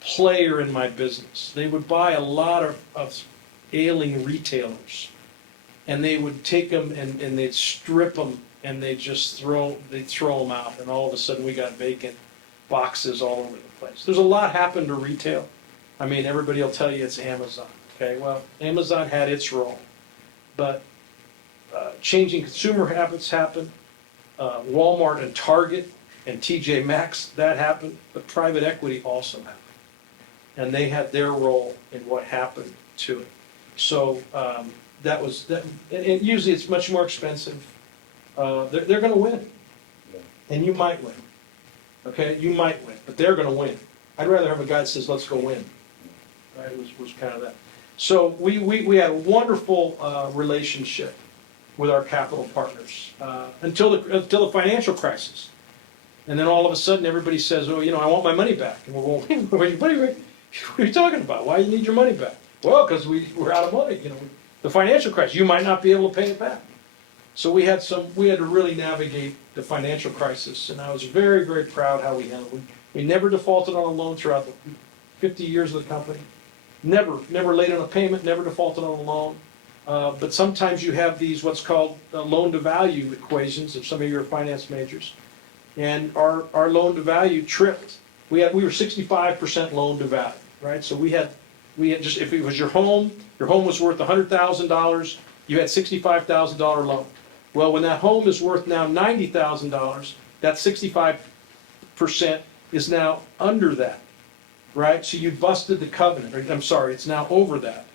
player in my business. They would buy a lot of ailing retailers, and they would take them and they'd strip them, and they'd throw them out, and all of a sudden we got vacant boxes all over the place. There's a lot happened to retail. I mean, everybody will tell you it's Amazon. Okay, well, Amazon had its role, but changing consumer habits happened. Walmart and Target and TJ Maxx, that happened, but private equity also happened. And they had their role in what happened to it. So and usually it's much more expensive. They're gonna win. And you might win. Okay, you might win, but they're gonna win. I'd rather have a guy that says, let's go win. Right, was kind of that. So we had a wonderful relationship with our capital partners until the financial crisis. And then all of a sudden, everybody says, oh, I want my money back. And we're going, what are you talking about? Why do you need your money back? Well, because we're out of money, the financial crisis. You might not be able to pay it back. So we had to really navigate the financial crisis, and I was very, very proud how we handled it. We never defaulted on a loan throughout the 50 years of the company. Never late on a payment, never defaulted on a loan. But sometimes you have these, what's called loan-to-value equations, if some of you are finance majors. And our loan-to-value tripped. We were 65% loan-to-value, right? So we had just, if it was your home was worth $100,000, you had $65,000 loan. Well, when that home is worth now $90,000, that 65% is now under that, right? So you busted the covenant, or, I'm sorry, it's now over that.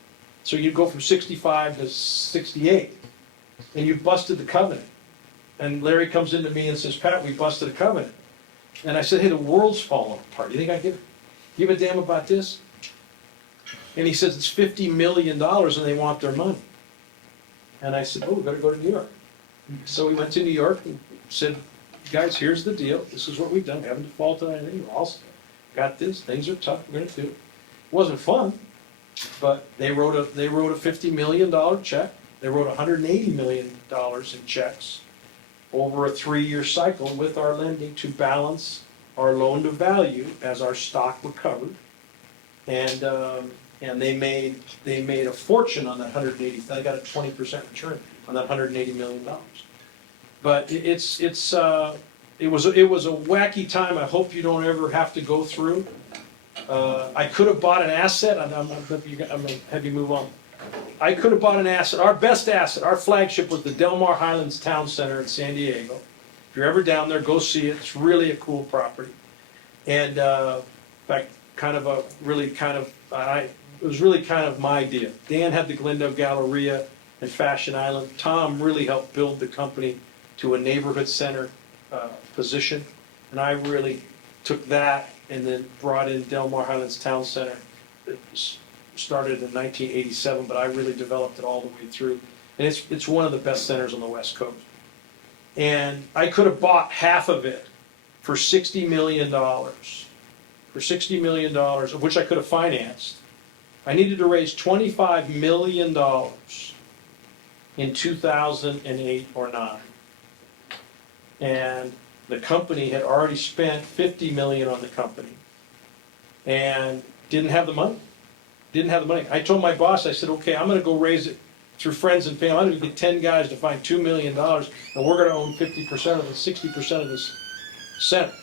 So you go from 65 to 68, and you've busted the covenant. And Larry comes into me and says, Pat, we busted a covenant. And I said, hey, the world's falling apart. You think I give a damn about this? And he says, it's $50 million and they want their money. And I said, oh, we've got to go to New York. So we went to New York and said, guys, here's the deal. This is what we've done. We haven't defaulted on anything. We're all got this. Things are tough. We're going to do it. It wasn't fun, but they wrote a $50 million check. They wrote $180 million in checks over a 3-year cycle with our lending to balance our loan to value as our stock recovered. And they made a fortune on that 180. They got a 20% return on that $180 million. But it was a wacky time. I hope you don't ever have to go through. I could have bought an asset. I'm gonna have you move on. I could have bought an asset. Our best asset, our flagship, was the Del Mar Highlands Town Center in San Diego. If you're ever down there, go see it. It's really a cool property. And in fact, it was really kind of my idea. Dan had the Glendale Galleria and Fashion Island. Tom really helped build the company to a neighborhood center position. And I really took that and then brought in Del Mar Highlands Town Center. It started in 1987, but I really developed it all the way through. And it's one of the best centers on the West Coast. And I could have bought half of it for $60 million. For $60 million, of which I could have financed. I needed to raise $25 million in 2008 or 9. And the company had already spent $50 million on the company and didn't have the money. I told my boss, I said, okay, I'm going to go raise it through friends and family. I'm going to get 10 guys to find $2 million, and we're going to own 50% of the 60% of this center.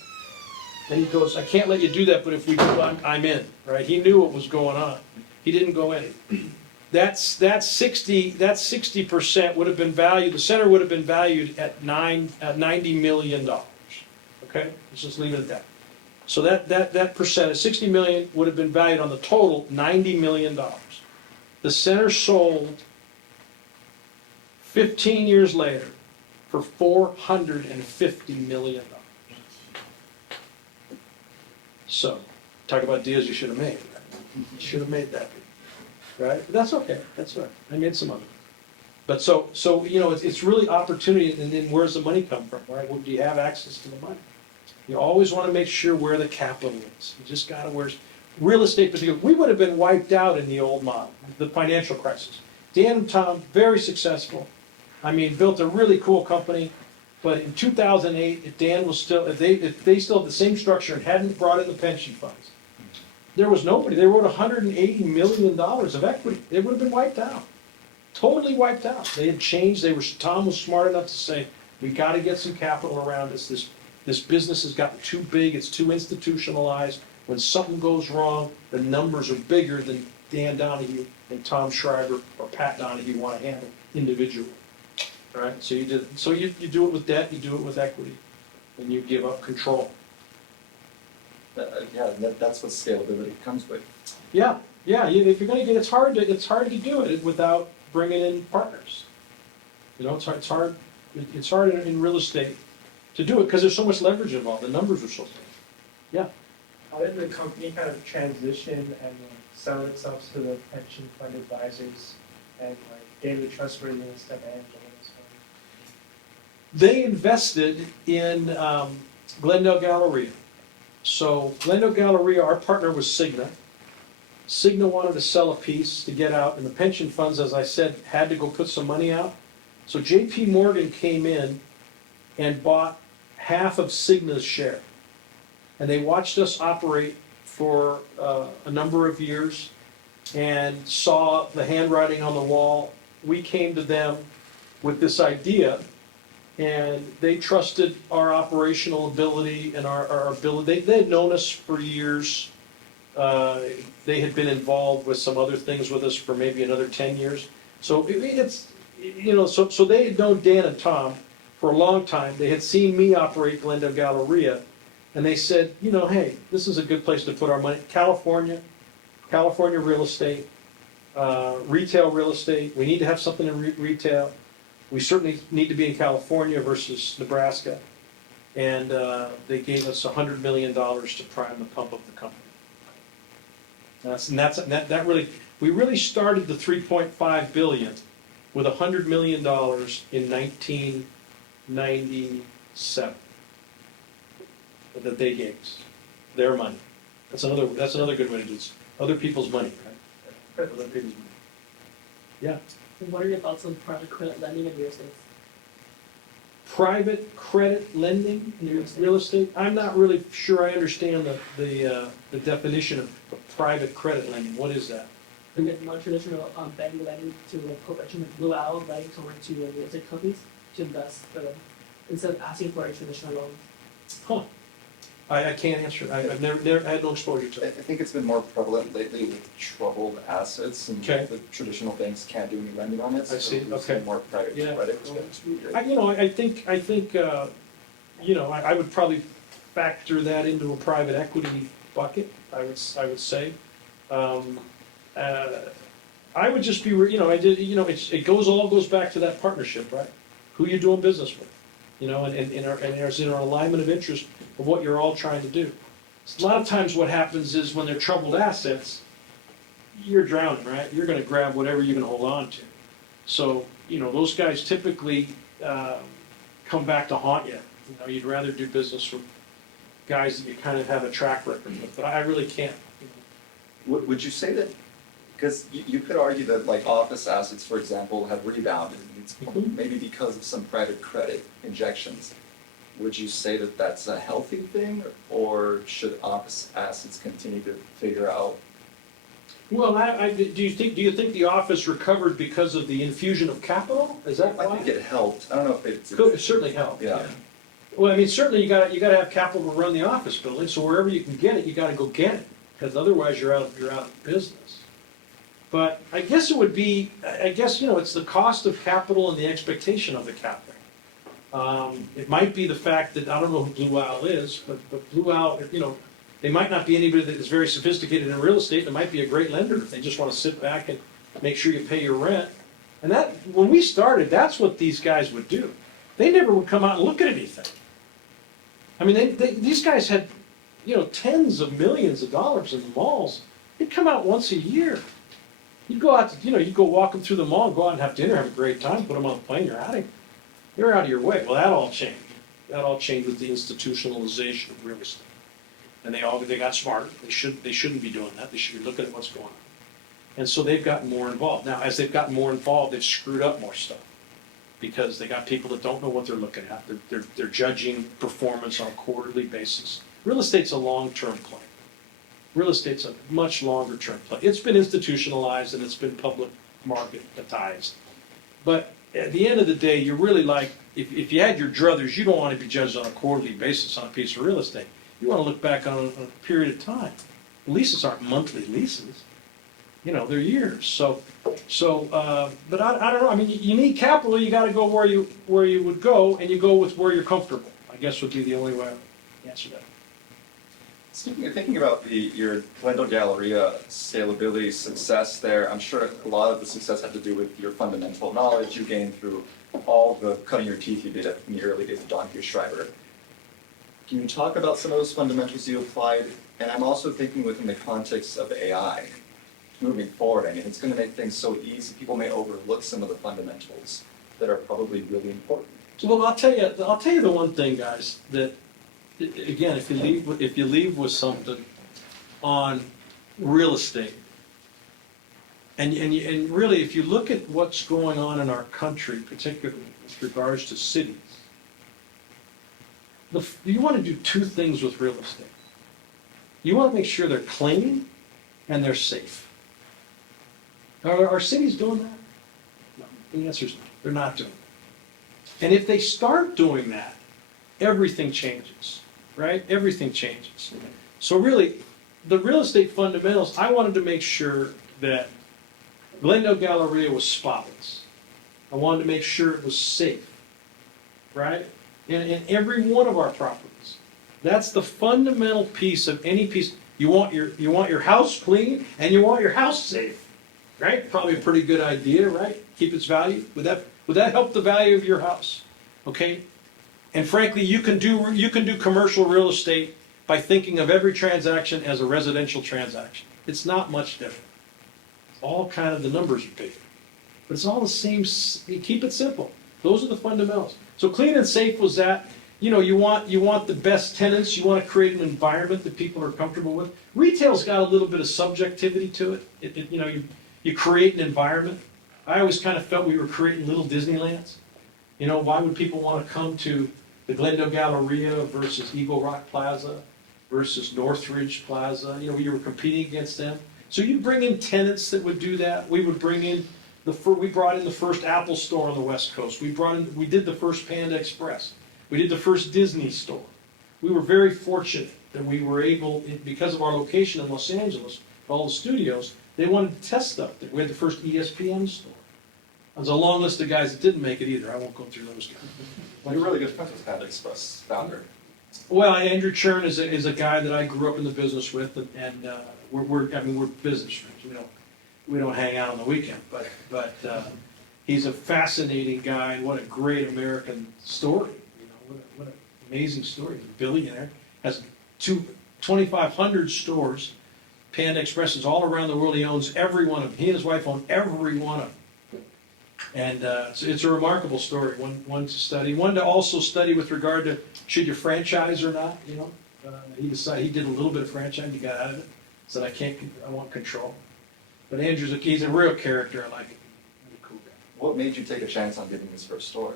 And he goes, I can't let you do that, but if we do, I'm in, right? He knew what was going on. He didn't go in. That 60% would have been valued, the center would have been valued at $90 million. Okay? Let's just leave it at that. So that percentage, 60 million, would have been valued on the total $90 million. The center sold 15 years later for $450 million. So, talk about deals you should have made. Right? You should have made that, right? But that's okay. That's all right. I made some of it. But so it's really opportunity, and then where's the money come from, right? Well, do you have access to the money? You always want to make sure where the capital is. You just got to where's real estate particularly. We would have been wiped out in the old model, the financial crisis. Dan and Tom, very successful. I mean, built a really cool company. But in 2008, if Dan was still, if they still had the same structure and hadn't brought in the pension funds, there was nobody. They wrote $180 million of equity. They would have been wiped out, totally wiped out. They had changed. Tom was smart enough to say, we got to get some capital around us. This business has gotten too big. It's too institutionalized. When something goes wrong, the numbers are bigger than Dan Donahue and Tom Schreiber or Pat Donahue want to handle individually. Right? So you do it with debt, you do it with equity, and you give up control. That's what scalability comes with. Yeah. If you're going to get, it's hard to do it without bringing in partners. You know, it's hard in real estate to do it because there's so much leverage involved, the numbers are so big. Yeah, How did the company kind of transition and sell itself to the pension fund advisors and gain the trustworthiness that Angela was from? they invested in Glendale Galleria. So Glendale Galleria, our partner was Cigna. Cigna wanted to sell a piece to get out, and the pension funds, as I said, had to go put some money out. So JP Morgan came in and bought half of Cigna's share. And they watched us operate for a number of years and saw the handwriting on the wall. We came to them with this idea, and they trusted our operational ability and our ability. They had known us for years. They had been involved with some other things with us for maybe another 10 years. So it's, you know, so they had known Dan and Tom for a long time. They had seen me operate Glendale Galleria, and they said, you know, hey, this is a good place to put our money. California real estate, retail real estate. We need to have something in retail. We certainly need to be in California versus Nebraska. And they gave us $100 million to prime the pump of the company. That really, we really started the 3.5 billion with $100 million in 1997 that they gave us, their money. That's another good way to do it. Other people's money, right? Other people's money. Yeah. What are your thoughts on private credit lending in real estate? Private credit lending in real estate? I'm not really sure I understand the definition of private credit lending. What is that? We get more traditional bank lending to corporation like Blue Owl lending to real estate companies to invest for them instead of asking for a traditional loan. Huh. I can't answer. I've never had no exposure to I it. think it's been more prevalent lately with troubled assets, and Okay. the traditional banks can't do any lending on it. I see, So we've okay. seen more private Yeah. credit. I think you know, I would probably factor that into a private equity bucket. I would say. I would just be, you know, it all goes back to that partnership, right? Who you doing business with, you know, and there's in our alignment of interest of what you're all trying to do. A lot of times what happens is when they're troubled assets, you're drowning, right? You're gonna grab whatever you can hold on to. So, you know, those guys typically come back to haunt you. You know, you'd rather do business with guys that you kind of have a track record with, but I really can't. Would you say that, because you could argue that like office assets, for example, have rebounded, and it's Mhm. maybe because of some private credit injections. Would you say that that's a healthy thing, or should office assets continue to figure out? Well, do you think the office recovered because of the infusion of capital? Is that I why? think it helped. I don't know if it's. It certainly helped. Yeah. Well, I mean, certainly you gotta have capital to run the office building, so wherever you can get it, you gotta go get it, because otherwise you're out of business. But I guess it would be, you know, it's the cost of capital and the expectation of the capital. It might be the fact that, I don't know who Blue Owl is, but Blue Owl, you know, they might not be anybody that is very sophisticated in real estate. It might be a great lender if they just want to sit back and make sure you pay your rent. And that, when we started, that's what these guys would do. They never would come out and look at anything. I mean, these guys had, you know, tens of millions of dollars in the malls. They'd come out once a year. You'd go out, you'd go walk them through the mall, go out and have dinner, have a great time, put them on the plane, you're out of here. You're out of your way. Well, that all changed. That all changed with the institutionalization of real estate. And they got smarter. They shouldn't be doing that. They should be looking at what's going on. And so they've gotten more involved. Now, as they've gotten more involved, they've screwed up more stuff. Because they got people that don't know what they're looking at. They're judging performance on a quarterly basis. Real estate's a long-term play. Real estate's a much longer-term play. It's been institutionalized and it's been public marketized. But at the end of the day, you're really like, if you had your druthers, you don't want to be judged on a quarterly basis on a piece of real estate. You want to look back on a period of time. Leases aren't monthly leases. You know, they're years. So, but I don't know. I mean, you need capital. You got to go where you would go, and you go with where you're comfortable. I guess would be the only way I would answer that. Thinking about your Glendale Galleria scalability success there, I'm sure a lot of the success had to do with your fundamental knowledge you gained through all the cutting your teeth you did in the early days of Donahue Schreiber. Can you talk about some of those fundamentals you applied? And I'm also thinking within the context of AI, moving forward. I mean, it's going to make things so easy. People may overlook some of the fundamentals that are probably really important. Well, I'll tell you the one thing, guys, that again, if you leave with something on real estate, and really, if you look at what's going on in our country, particularly with regards to cities, you want to do two things with real estate. You want to make sure they're clean and they're safe. Are cities doing that? No. The answer is no. They're not doing it. And if they start doing that, everything changes, right? Everything changes. So really, the real estate fundamentals, I wanted to make sure that Glendale Galleria was spotless. I wanted to make sure it was safe, right? In every one of our properties. That's the fundamental piece of any piece. You want your house clean and you want your house safe, right? Probably a pretty good idea, right? Keep its value. Would that help the value of your house? Okay? And frankly, you can do commercial real estate by thinking of every transaction as a residential transaction. It's not much different. It's all kind of the numbers are big. But it's all the same. You keep it simple. Those are the fundamentals. So clean and safe was that. You know, you want the best tenants. You want to create an environment that people are comfortable with. Retail's got a little bit of subjectivity to it. You create an environment. I always kind of felt we were creating little Disneylands. You know, why would people want to come to the Glendale Galleria versus Eagle Rock Plaza versus Northridge Plaza? You know, you were competing against them. So you bring in tenants that would do that. We would bring in we brought in the first Apple store on the West Coast. We did the first Panda Express. We did the first Disney store. We were very fortunate that we were able, because of our location in Los Angeles, all the studios, they wanted to test stuff. We had the first ESPN store. There's a long list of guys that didn't make it either. I won't go through those guys. You're really good friends with Panda Express founder. Well, Andrew Chern is a guy that I grew up in the business with, and we're business friends. We don't hang out on the weekend, but he's a fascinating guy, and what a great American story. What an amazing story. He's a billionaire, has 2,500 stores, Panda Expresses all around the world. He owns every one of them. He and his wife own every one of them. And it's a remarkable story, one to study. One to also study with regard to should you franchise or not, He decided, he did a little bit of franchise, he got out of it, said I want control. But he's a real character, I like him. He's a cool guy. What made you take a chance on getting his first store?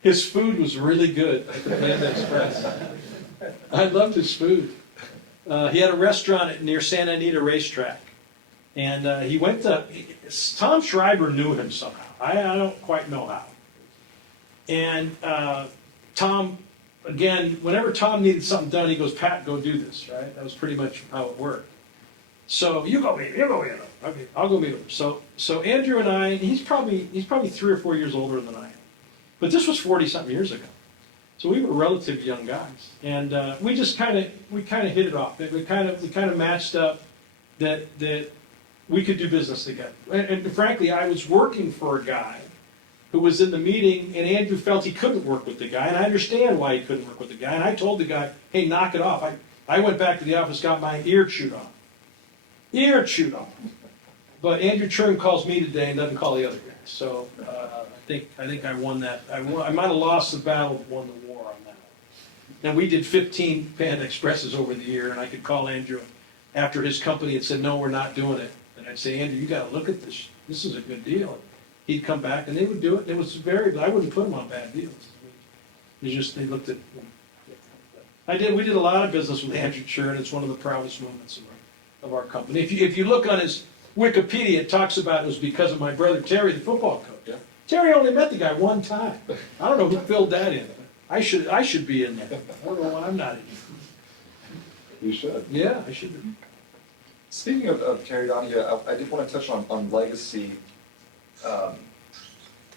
His food was really good at the Panda Express. I loved his food. He had a restaurant near Santa Anita Racetrack. And he went to, Tom Schreiber knew him somehow. I don't quite know how. And Tom, again, whenever Tom needed something done, he goes, Pat, go do this, right? That was pretty much how it worked. So you go meet him. Okay, I'll go meet him. So Andrew and I, he's probably 3 or 4 years older than I am. But this was 40-something years ago. So we were relatively young guys. And we kind of hit it off. We kind of matched up that we could do business together. And frankly, I was working for a guy who was in the meeting, and Andrew felt he couldn't work with the guy, and I understand why he couldn't work with the guy. And I told the guy, hey, knock it off. I went back to the office, got my ear chewed off. But Andrew Chern calls me today and doesn't call the other guy. So I think I won that. I might have lost the battle, but won the war on that one. And we did 15 Panda Expresses over the year, and I could call Andrew after his company had said, no, we're not doing it. And I'd say, Andrew, you got to look at this. This is a good deal. He'd come back, and they would do it. It was I wouldn't put them on bad deals. They looked at. We did a lot of business with Andrew Chern. It's one of the proudest moments of our company. If you look on his Wikipedia, it talks about it was because of my brother Terry, the football coach. Yeah. Terry only met the guy one time. I don't know who filled that in. I should be in there. I don't know why I'm not in there. You should. Yeah, I should be. Speaking of Terry Donahue, I did want to touch on legacy.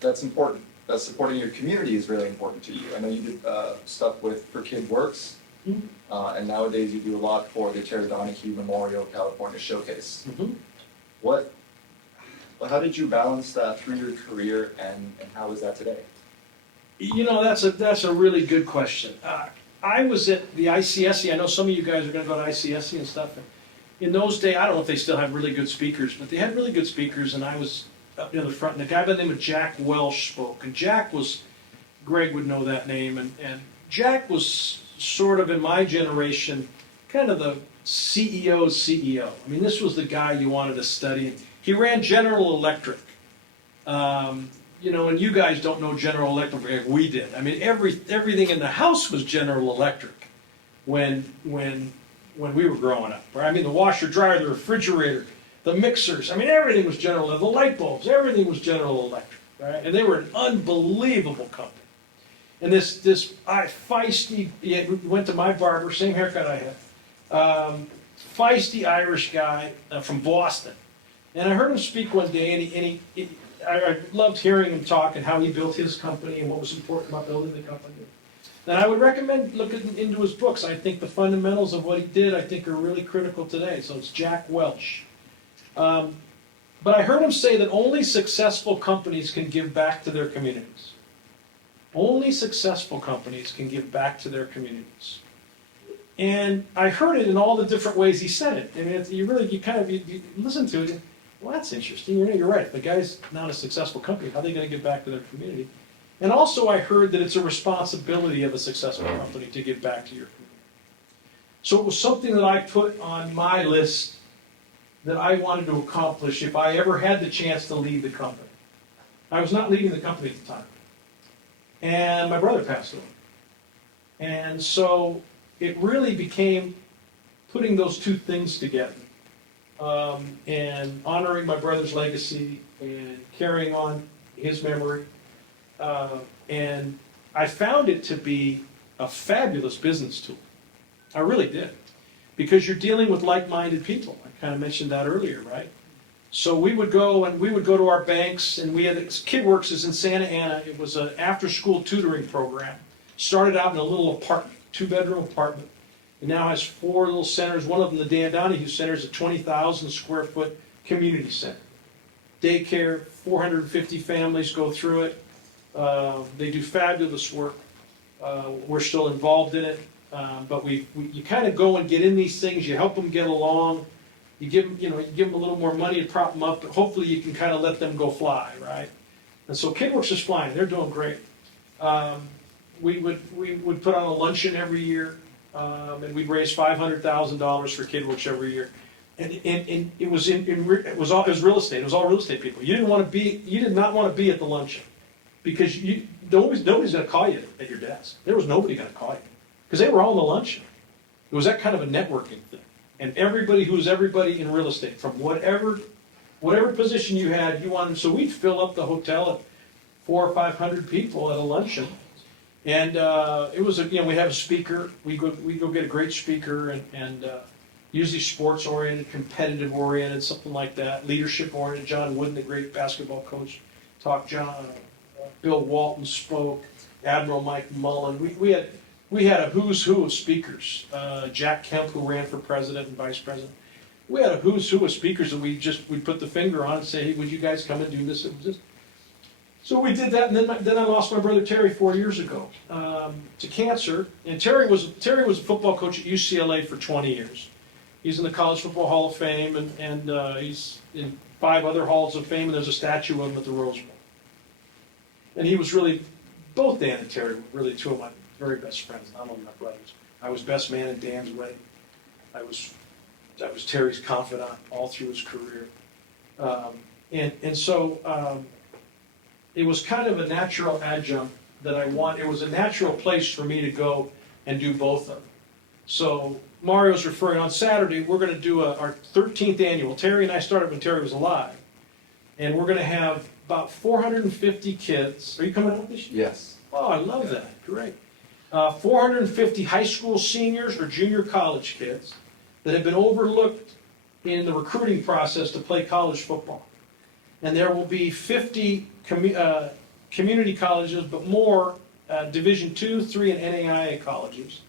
That's important. Supporting your community is really important to you. I know you did stuff for Kid Works. Mhm. And nowadays you do a lot for the Terry Donahue Memorial California Showcase. Mhm. How did you balance that through your career, and how is that today? You know, that's a really good question. I was at the ICSE. I know some of you guys are going to go to ICSE and stuff. In those days, I don't know if they still have really good speakers, but they had really good speakers, and I was up near the front. And a guy by the name of Jack Welch spoke, and Jack was, Greg would know that name, and Jack was sort of in my generation, kind of the CEO's CEO. I mean, this was the guy you wanted to study. He ran General Electric. You know, and you guys don't know General Electric like we did. I mean, everything in the house was General Electric when we were growing up. Right? I mean, the washer, dryer, the refrigerator, the mixers. I mean, everything was General Electric. The light bulbs, everything was General Electric. Right? And they were an unbelievable company. And this feisty, he went to my barber, same haircut I had, feisty Irish guy from Boston. And I heard him speak one day, and I loved hearing him talk and how he built his company and what was important about building the company. And I would recommend looking into his books. I think the fundamentals of what he did, I think, are really critical today. So it's Jack Welch. But I heard him say that only successful companies can give back to their communities. Only successful companies can give back to their communities. And I heard it in all the different ways he said it. I mean, you listen to it. Well, that's interesting. You're right. If the guy's not a successful company, how are they going to give back to their community? And also I heard that it's a responsibility of a successful company to give back to your community. So it was something that I put on my list that I wanted to accomplish if I ever had the chance to leave the company. I was not leaving the company at the time. And my brother passed away. And so it really became putting those two things together. And honoring my brother's legacy and carrying on his memory. And I found it to be a fabulous business tool. I really did. Because you're dealing with like-minded people. I kind of mentioned that earlier, right? So we would go to our banks, and we had KidWorks is in Santa Ana. It was an after-school tutoring program. Started out in a little apartment, 2-bedroom apartment. It now has 4 little centers. One of them, the Dan Donahue Center, is a 20,000 square foot community center. Daycare, 450 families go through it. They do fabulous work. We're still involved in it, but you kind of go and get in these things. You help them get along. You give them a little more money to prop them up, but hopefully you can kind of let them go fly, right? And so KidWorks is flying. They're doing great. We would put on a luncheon every year. And we'd raise $500,000 for KidWorks every year, and it was it was real estate. It was all real estate people. You did not want to be at the luncheon because nobody's going to call you at your desk. There was nobody going to call you because they were all in the luncheon. It was that kind of a networking thing, and everybody who was everybody in real estate from whatever position you had, you wanted. So we'd fill up the hotel at 400 or 500 people at a luncheon. And it was we have a speaker. We go get a great speaker, and usually sports oriented, competitive oriented, something like that. Leadership oriented. John Wooden, the great basketball coach, talked. Bill Walton spoke. Admiral Mike Mullen. We had a who's who of speakers. Jack Kemp, who ran for president and vice president. We had a who's who of speakers that we put the finger on and say, hey, would you guys come and do this? It was just. So we did that, and then I lost my brother Terry 4 years ago to cancer. And Terry was a football coach at UCLA for 20 years. He's in the College Football Hall of Fame, and he's in 5 other halls of fame, and there's a statue of him at the Rose Bowl. And he was really, both Dan and Terry were really 2 of my very best friends. I'm one of my brothers. I was best man in Dan's wedding. I was Terry's confidant all through his career. So it was kind of a natural adjunct that it was a natural place for me to go and do both of them. So Mario's referring on Saturday, we're going to do our 13th annual. Terry and I started when Terry was alive. And we're going to have about 450 kids. Are you coming out this year? Yes. Oh, I love that. Great. 450 high school seniors or junior college kids that have been overlooked in the recruiting process to play college football. And there will be 50 community colleges, but more Division II, III, and NAIA colleges.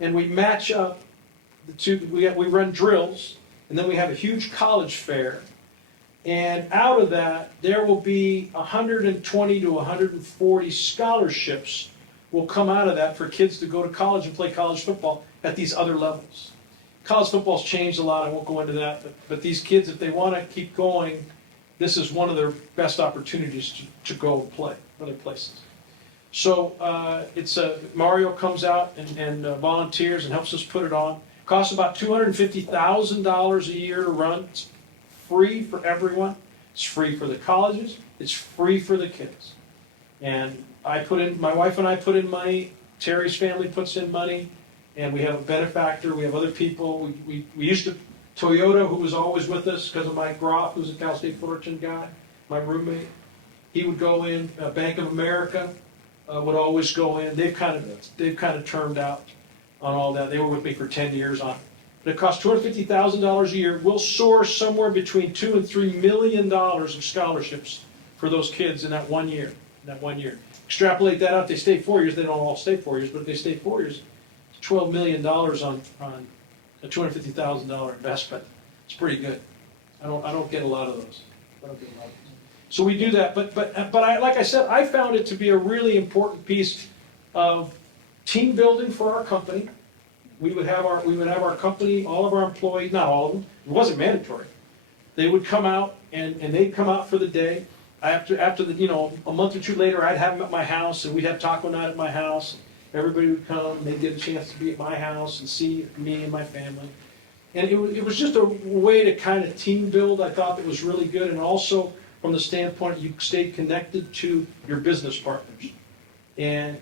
and we match up the two, we run drills, and then we have a huge college fair. And out of that, there will be 120 to 140 scholarships will come out of that for kids to go to college and play college football at these other levels. College football's changed a lot, I won't go into that, but these kids, if they want to keep going, this is one of their best opportunities to go and play other places. So Mario comes out and volunteers and helps us put it on. Costs about $250,000 a year to run. It's free for everyone. It's free for the colleges. It's free for the kids. And my wife and I put in money. Terry's family puts in money. And we have a benefactor. We have other people. We used to, Toyota, who was always with us because of Mike Groff, who's a Cal State Fullerton guy, my roommate. He would go in. Bank of America would always go in. They've kind of turned out on all that. They were with me for 10 years on it. But it costs $250,000 a year. We'll source somewhere between $2 and $3 million of scholarships for those kids in that 1 year. Extrapolate that out. They stay 4 years. They don't all stay 4 years, but if they stay 4 years, it's $12 million on a $250,000 investment. It's pretty good. I don't get a lot of those. So we do that. But I, like I said, I found it to be a really important piece of team building for our company. We would have our company, all of our employees, not all of them, it wasn't mandatory. They would come out and they'd come out for the day. After the, a month or two later, I'd have them at my house and we'd have taco night at my house. Everybody would come, and they'd get a chance to be at my house and see me and my family. And it was just a way to kind of team build. I thought that was really good, and also from the standpoint you stay connected to your business partners. And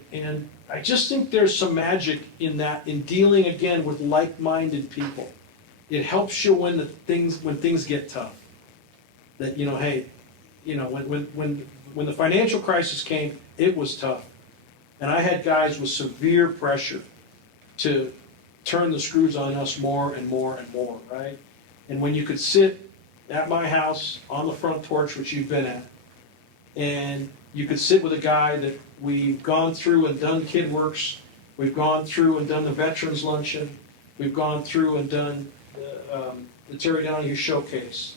I just think there's some magic in that, in dealing again with like-minded people. It helps you when things get tough. That hey, when the financial crisis came, it was tough. And I had guys with severe pressure to turn the screws on us more and more and more, right? And when you could sit at my house on the front porch, which you've been at, and you could sit with a guy that we've gone through and done Kid Works, we've gone through and done the Veterans Luncheon, we've gone through and done the Terry Donahue Showcase,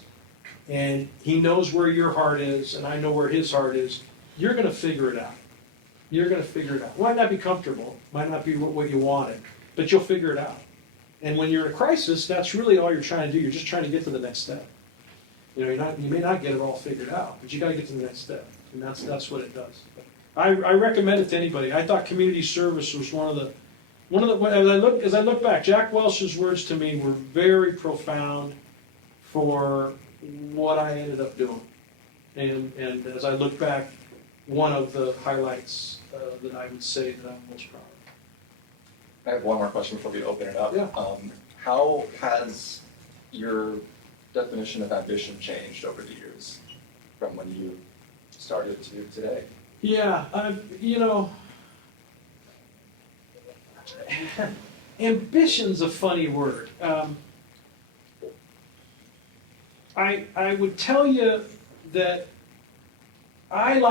and he knows where your heart is, and I know where his heart is, you're going to figure it out. You're going to figure it out. It might not be comfortable, might not be what you wanted, but you'll figure it out. And when you're in a crisis, that's really all you're trying to do. You're just trying to get to the next step. You may not get it all figured out, but you got to get to the next step, and that's what it does. I recommend it to anybody. I thought community service was one of the as I look back, Jack Welch's words to me were very profound for what I ended up doing. And as I look back, one of the highlights that I would say that I'm most proud of. I have one more question before we open it up. Yeah. How has your definition of ambition changed over the years from when you started to today? Yeah, ambition's a funny word. I would tell you that I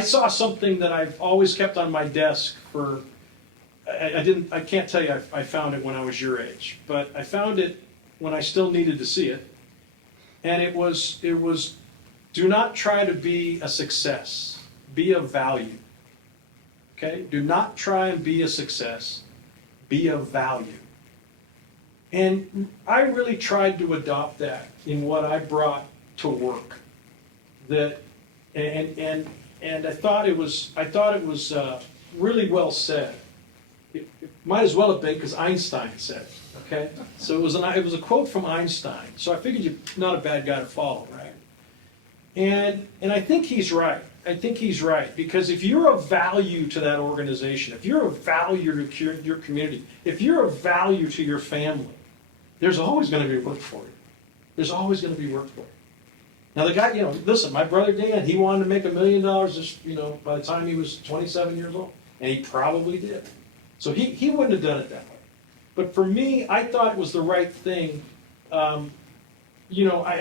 saw something that I've always kept on my desk for, I can't tell you I found it when I was your age, but I found it when I still needed to see it. And it was, do not try to be a success, be of value. Okay? Do not try and be a success, be of value. And I really tried to adopt that in what I brought to work. And I thought it was really well said. It might as well have been because Einstein said it. Okay, so it was a quote from Einstein. So I figured you're not a bad guy to follow, right? And I think he's right. I think he's right, because if you're of value to that organization, if you're of value to your community, if you're of value to your family, there's always going to be work for you. There's always going to be work for you. Now the guy, listen, my brother Dan, he wanted to make $1 million by the time he was 27 years old, and he probably did. So he wouldn't have done it that way. But for me, I thought it was the right thing. I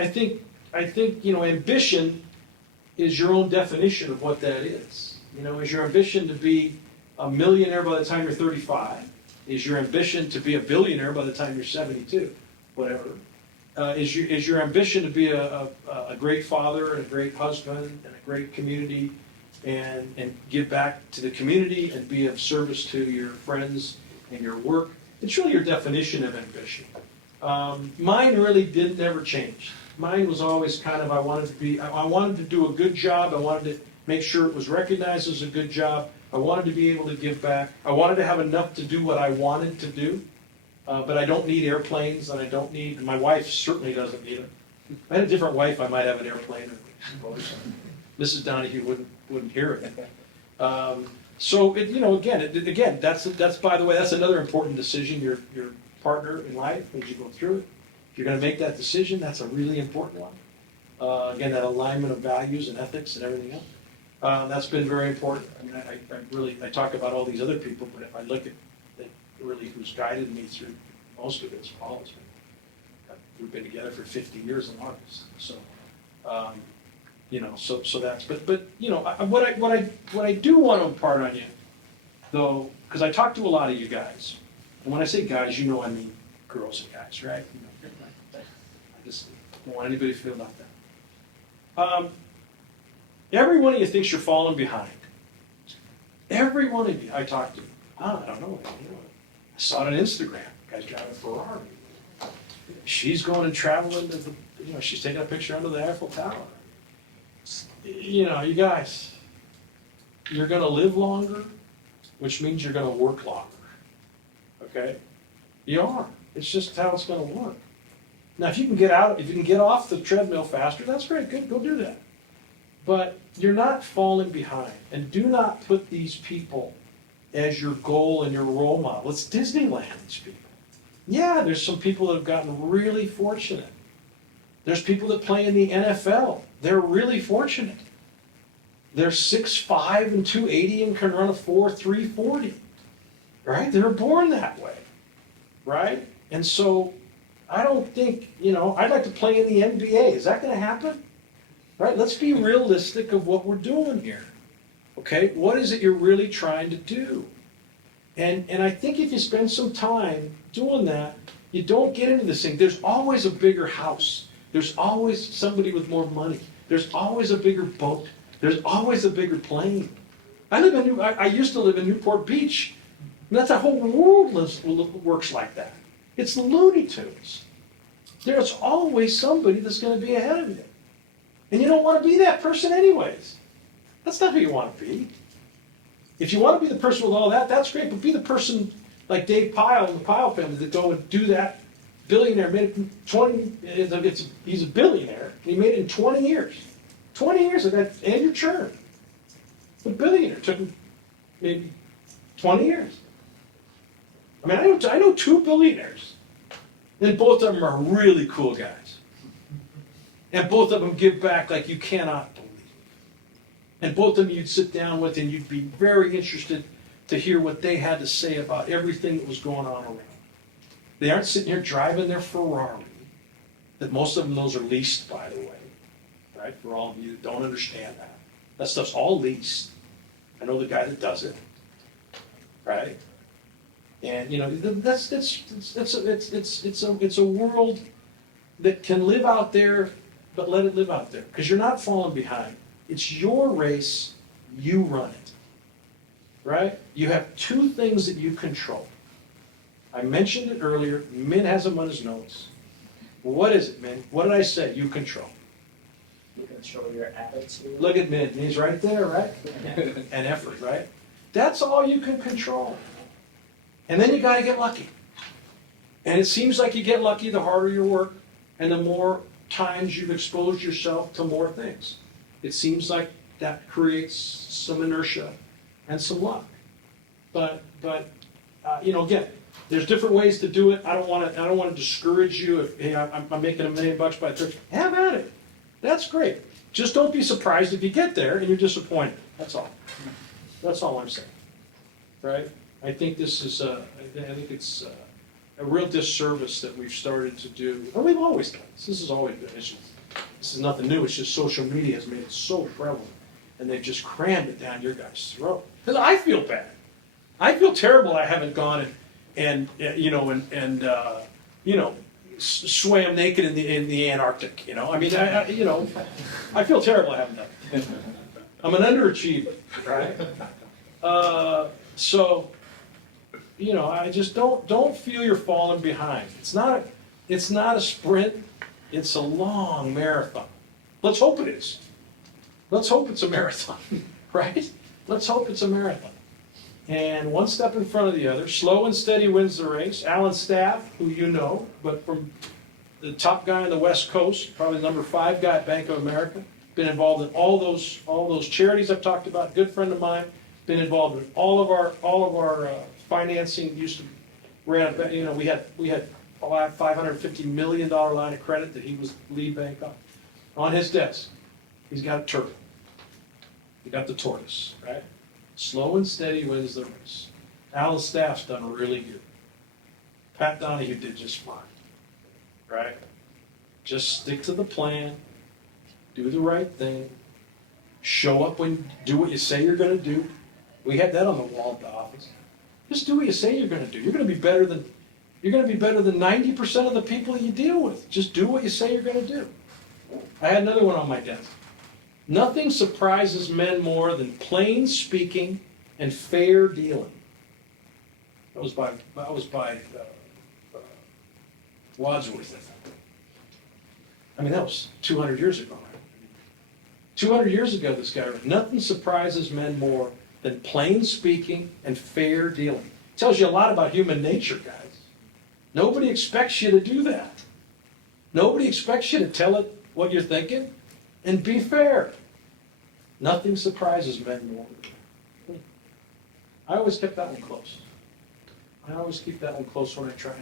think ambition is your own definition of what that is. Is your ambition to be a millionaire by the time you're 35? Is your ambition to be a billionaire by the time you're 72? Whatever. Is your ambition to be a great father and a great husband and a great community and give back to the community and be of service to your friends and your work? It's really your definition of ambition. Mine really never changed. Mine was always kind of, I wanted to do a good job. I wanted to make sure it was recognized as a good job. I wanted to be able to give back. I wanted to have enough to do what I wanted to do. But I don't need airplanes, and I don't need, and my wife certainly doesn't need it. If I had a different wife, I might have an airplane, I suppose. Mrs. Donahue wouldn't hear it. So, again, that's by the way, that's another important decision, your partner in life, as you go through it. If you're gonna make that decision, that's a really important one. Again, that alignment of values and ethics and everything else. That's been very important. I mean, I talk about all these other people, but if I look at really who's guided me through most of it is Paul. We've been together for 50 years in August. So, so that's, but what I do want to impart on you, though, because I talk to a lot of you guys, and when I say guys, I mean girls and guys, right? I just don't want anybody to feel like that. Every one of you thinks you're falling behind. Every one of you I talk to, I don't know. I saw it on Instagram. Guy's driving a Ferrari. She's going and traveling to she's taking a picture under the Eiffel Tower. You guys, you're going to live longer, which means you're going to work longer. Okay? You are. It's just how it's going to work. Now, if you can get off the treadmill faster, that's great. Good, go do that. But you're not falling behind. And do not put these people as your goal and your role model. It's Disneyland, these people. Yeah, there's some people that have gotten really fortunate. There's people that play in the NFL. They're really fortunate. They're 6'5" and 280 and can run a 4.340. Right? They were born that way. Right? And so I don't think, I'd like to play in the NBA. Is that going to happen? Right? Let's be realistic of what we're doing here. Okay, what is it you're really trying to do? And I think if you spend some time doing that, you don't get into this thing. There's always a bigger house. There's always somebody with more money. There's always a bigger boat. There's always a bigger plane. I used to live in Newport Beach. And that's the whole world works like that. It's the Looney Tunes. There's always somebody that's going to be ahead of you. And you don't want to be that person anyways. That's not who you want to be. If you want to be the person with all that, that's great, but be the person like Dave Pyle and the Pyle family that go and do that. Billionaire made it he's a billionaire, and he made it in 20 years. 20 years of that annual churn. A billionaire took him maybe 20 years. I mean, I know 2 billionaires, and both of them are really cool guys. And both of them give back like you cannot believe. And both of them you'd sit down with and you'd be very interested to hear what they had to say about everything that was going on around. They aren't sitting here driving their Ferrari, that most of them, those are leased, by the way. Right? For all of you that don't understand that. That stuff's all leased. I know the guy that does it. Right? And it's a world that can live out there, but let it live out there. Because you're not falling behind. It's your race, you run it. Right? You have 2 things that you control. I mentioned it earlier. Min has them on his notes. What is it, Min? What did I say? You control. You control your attitude. Look at Min. He's right there, right? And effort, right? That's all you can control. And then you got to get lucky. And it seems like you get lucky the harder you work and the more times you've exposed yourself to more things. It seems like that creates some inertia and some luck. But again, there's different ways to do it. I don't want to discourage you if, hey, I'm making $1 million by 30. Have at it. That's great. Just don't be surprised if you get there and you're disappointed. That's all. That's all I'm saying. Right? I think this is it's a real disservice that we've started to do. And we've always done this. This has always been. This is nothing new. It's just social media has made it so prevalent. And they've just crammed it down your guys' throat. Because I feel bad. I feel terrible I haven't gone swam naked in the Antarctic, I mean, I feel terrible having that. I'm an underachiever, right? So, I just don't feel you're falling behind. It's not a sprint, it's a long marathon. Let's hope it is. Let's hope it's a marathon, right? Let's hope it's a marathon. And one step in front of the other, slow and steady wins the race. Alan Staff, who you know, but from the top guy on the West Coast, probably the number 5 guy at Bank of America, been involved in all those charities I've talked about. Good friend of mine, been involved in all of our financing. Used to ran, we had a $550 million line of credit that he was lead bank on his desk. He's got a turtle. He got the tortoise, right? Slow and steady wins the race. Alan Staff's done really good. Pat Donahue did just fine, right? Just stick to the plan, do the right thing, show up do what you say you're going to do. We had that on the wall at the office. Just do what you say you're going to do. You're going to be better than 90% of the people you deal with. Just do what you say you're going to do. I had another one on my desk. Nothing surprises men more than plain speaking and fair dealing. That was by Wadsworth, I think. I mean, that was 200 years ago. 200 years ago, this guy wrote, nothing surprises men more than plain speaking and fair dealing. Tells you a lot about human nature, guys. Nobody expects you to do that. Nobody expects you to tell it what you're thinking and be fair. Nothing surprises men more. I always kept that one close. I always keep that one close when I try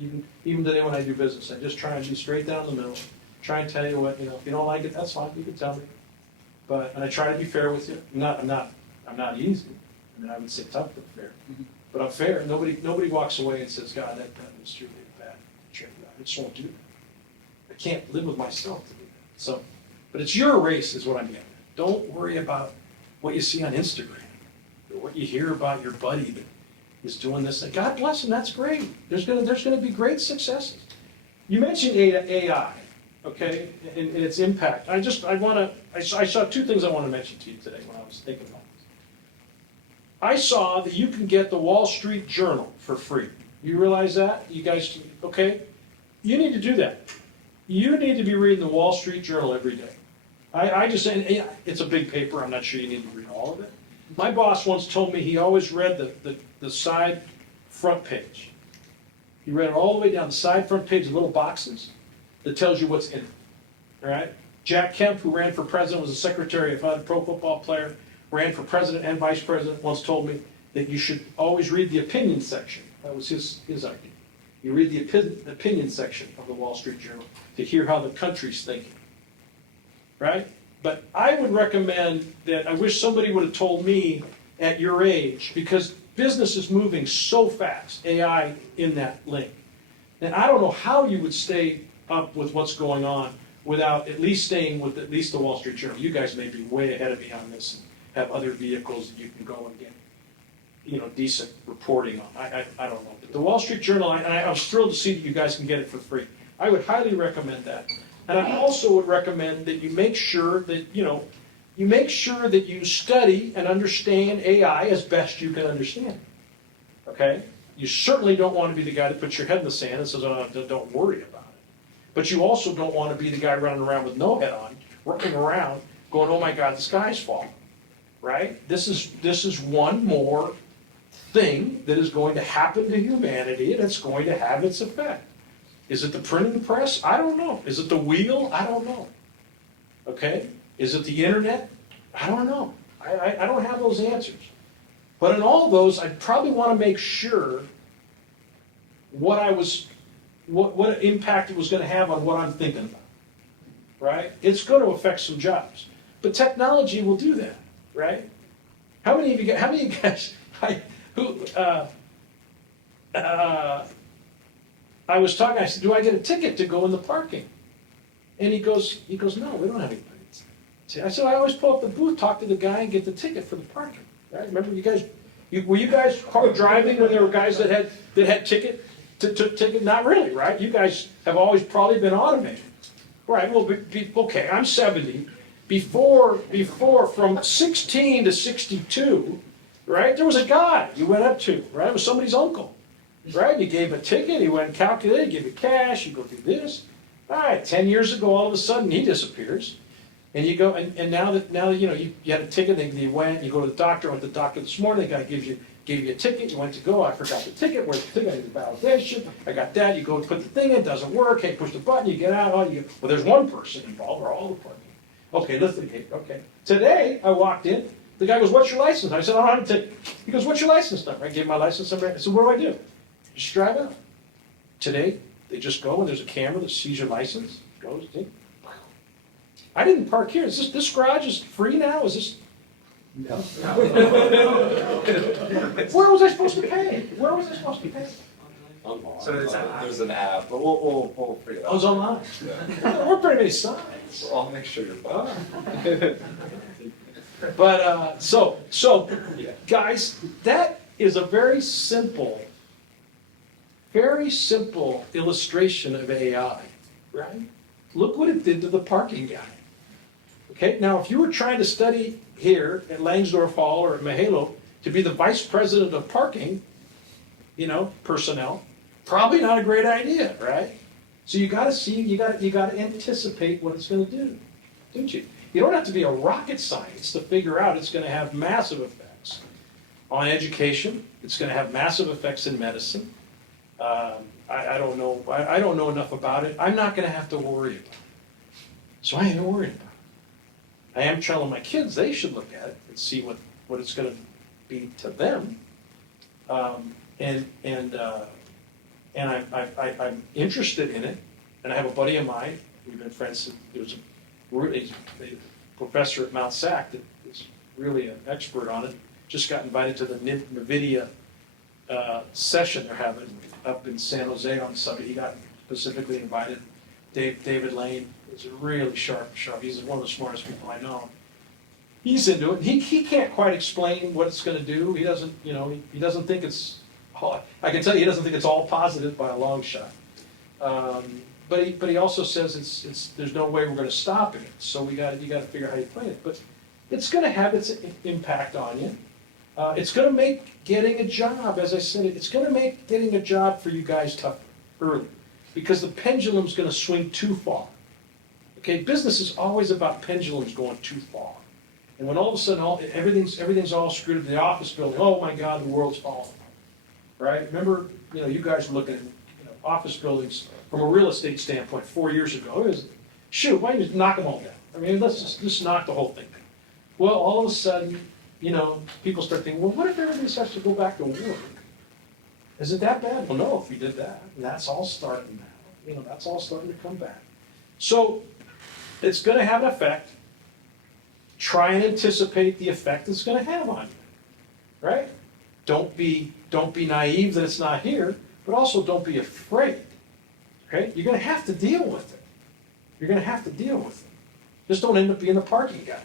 and, even today when I do business, I just try and be straight down the middle. Try and tell you what, if you don't like it, that's fine, you can tell me. And I try to be fair with you. I'm not easy. I mean, I would say tough but fair. But I'm fair. Nobody walks away and says, God, that was really bad. I just won't do that. I can't live with myself to do that. So, but it's your race is what I'm getting at. Don't worry about what you see on Instagram or what you hear about your buddy that is doing this. God bless him, that's great. There's gonna be great successes. You mentioned AI, okay, and its impact. I saw 2 things I want to mention to you today when I was thinking about this. I saw that you can get the Wall Street Journal for free. You realize that? You guys, okay? You need to do that. You need to be reading the Wall Street Journal every day. I just say, it's a big paper, I'm not sure you need to read all of it. My boss once told me he always read the side front page. He read it all the way down the side front page, the little boxes that tells you what's in it. All right? Jack Kemp, who ran for president, was a secretary of a pro football player, ran for president and vice president, once told me that you should always read the opinion section. That was his idea. You read the opinion section of the Wall Street Journal to hear how the country's thinking. Right? But I would recommend that, I wish somebody would have told me at your age, because business is moving so fast, AI in that link. And I don't know how you would stay up with what's going on without at least staying with at least the Wall Street Journal. You guys may be way ahead of me on this and have other vehicles that you can go and get, decent reporting on. I don't know. But the Wall Street Journal, I was thrilled to see that you guys can get it for free. I would highly recommend that. And I also would recommend that you make sure that, you study and understand AI as best you can understand it. Okay? You certainly don't want to be the guy that puts your head in the sand and says, oh, don't worry about it. But you also don't want to be the guy running around with no head on, running around going, oh my God, the sky's falling. Right? This is one more thing that is going to happen to humanity, and it's going to have its effect. Is it the printing press? I don't know. Is it the wheel? I don't know. Okay? Is it the internet? I don't know. I don't have those answers. But in all those, I probably want to make sure what impact it was going to have on what I'm thinking about. Right? It's going to affect some jobs. But technology will do that. Right? How many of you guys, I was talking, I said, do I get a ticket to go in the parking? And he goes, no, we don't have any tickets. I said, I always pull up the booth, talk to the guy, and get the ticket for the parking. Right? Remember, you guys Were you guys driving when there were guys that had ticket? Not really, right? You guys have always probably been automated. Right, well, okay, I'm 70. Before from 16 to 62, right, there was a guy you went up to, right? It was somebody's uncle, right? You gave a ticket, he went and calculated, gave you cash, you go through this. All right, 10 years ago, all of a sudden, he disappears. And you go, and now that you know, you had a ticket, you went, you go to the doctor, went to the doctor this morning, the guy gave you a ticket, you went to go, I forgot the ticket, where's the ticket, I need the validation, I got that, you go put the thing in, doesn't work, hey, push the button, you get out, well, there's one person involved, or all the parking. Okay, listen, okay. Today, I walked in, the guy goes, what's your license? I said, I don't have a ticket. He goes, what's your license number? I gave him my license number, I said, what do? Just drive out. Today, they just go, and there's a camera that sees your license, goes, ding. I didn't park here. Is this garage is free now? Is this? No. Where was I supposed to pay? Where was I supposed to pay? So there's an app, but we'll figure that I out. was online. Yeah. There weren't very many signs. I'll make sure you're All fine. right. But so guys, that is a very simple illustration of AI, right? Look what it did to the parking guy. Okay, now if you were trying to study here at Langsdorff Hall or at Mahalo to be the vice president of parking, personnel, probably not a great idea, right? So you gotta see, you gotta anticipate what it's gonna do, don't you? You don't have to be a rocket scientist to figure out it's gonna have massive effects on education. It's gonna have massive effects in medicine. I don't know. I don't know enough about it. I'm not gonna have to worry about it. So I ain't worried about it. I am telling my kids they should look at it and see what it's going to be to them, and I'm interested in it. And I have a buddy of mine. We've been friends since he was a professor at Mount Sac that is really an expert on it. Just got invited to the NVIDIA session they're having up in San Jose on the summit. He got specifically invited. David Lane is really sharp. He's one of the smartest people I know. He's into it. He can't quite explain what it's going to do. He doesn't, he doesn't think it's. I can tell you, he doesn't think it's all positive by a long shot. But he also says it's there's no way we're going to stop it. So you got to figure out how you play it. But it's going to have its impact on you. It's going to make getting a job, as I said, it's going to make getting a job for you guys tougher early. Because the pendulum's going to swing too far. Okay, business is always about pendulums going too far. And when all of a sudden everything's all screwed up, the office building, oh my God, the world's falling apart. Right? Remember, you guys were looking at office buildings from a real estate standpoint 4 years ago. It was, shoot, why don't you just knock them all down? I mean, let's just knock the whole thing down. Well, all of a sudden, people start thinking, well, what if everybody starts to go back to work? Is it that bad? Well, no, if we did that. And that's all starting now. That's all starting to come back. So it's going to have an effect. Try and anticipate the effect it's going to have on you. Right? Don't be naive that it's not here, but also don't be afraid. Okay? You're going to have to deal with it. You're going to have to deal with it. Just don't end up being the parking guy.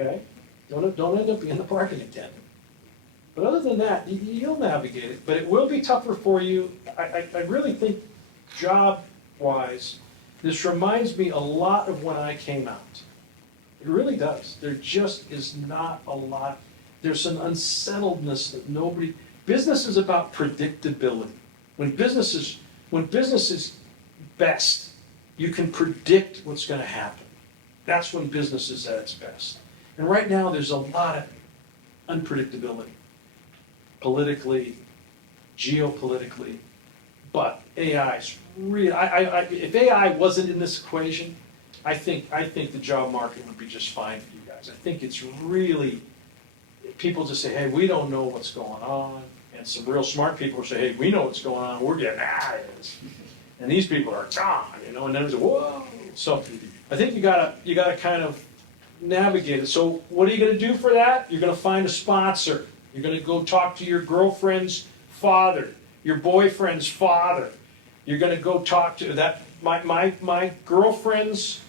Okay? Don't end up being the parking attendant. But other than that, you'll navigate it. But it will be tougher for you. I really think job-wise, this reminds me a lot of when I came out. It really does. There just is not a lot. There's an unsettledness that business is about predictability. When business is best, you can predict what's going to happen. That's when business is at its best. And right now, there's a lot of unpredictability. Politically, geopolitically, but AI is really. If AI wasn't in this equation, I think the job market would be just fine for you guys. I think it's really people just say, hey, we don't know what's going on, and some real smart people will say, hey, we know what's going on. We're getting out of this, and these people are gone, and then there's whoa. So I think you gotta kind of navigate it. So what are you going to do for that? You're going to find a sponsor. You're going to go talk to your girlfriend's father, your boyfriend's father. You're going to go talk to that. My girlfriend's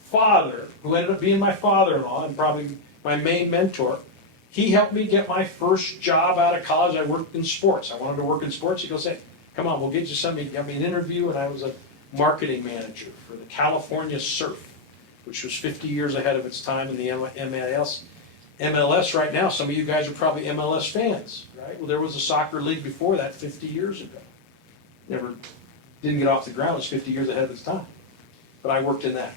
father, who ended up being my father-in-law and probably my main mentor, He helped me get my first job out of college. I worked in sports. I wanted to work in sports. He goes, hey, come on, we'll get you something. He got me an interview, and I was a marketing manager for the California Surf, which was 50 years ahead of its time in the MLS. MLS right now, some of you guys are probably MLS fans, right? Well, there was a soccer league before that 50 years ago. Didn't get off the ground, it was 50 years ahead of its time. But I worked in that,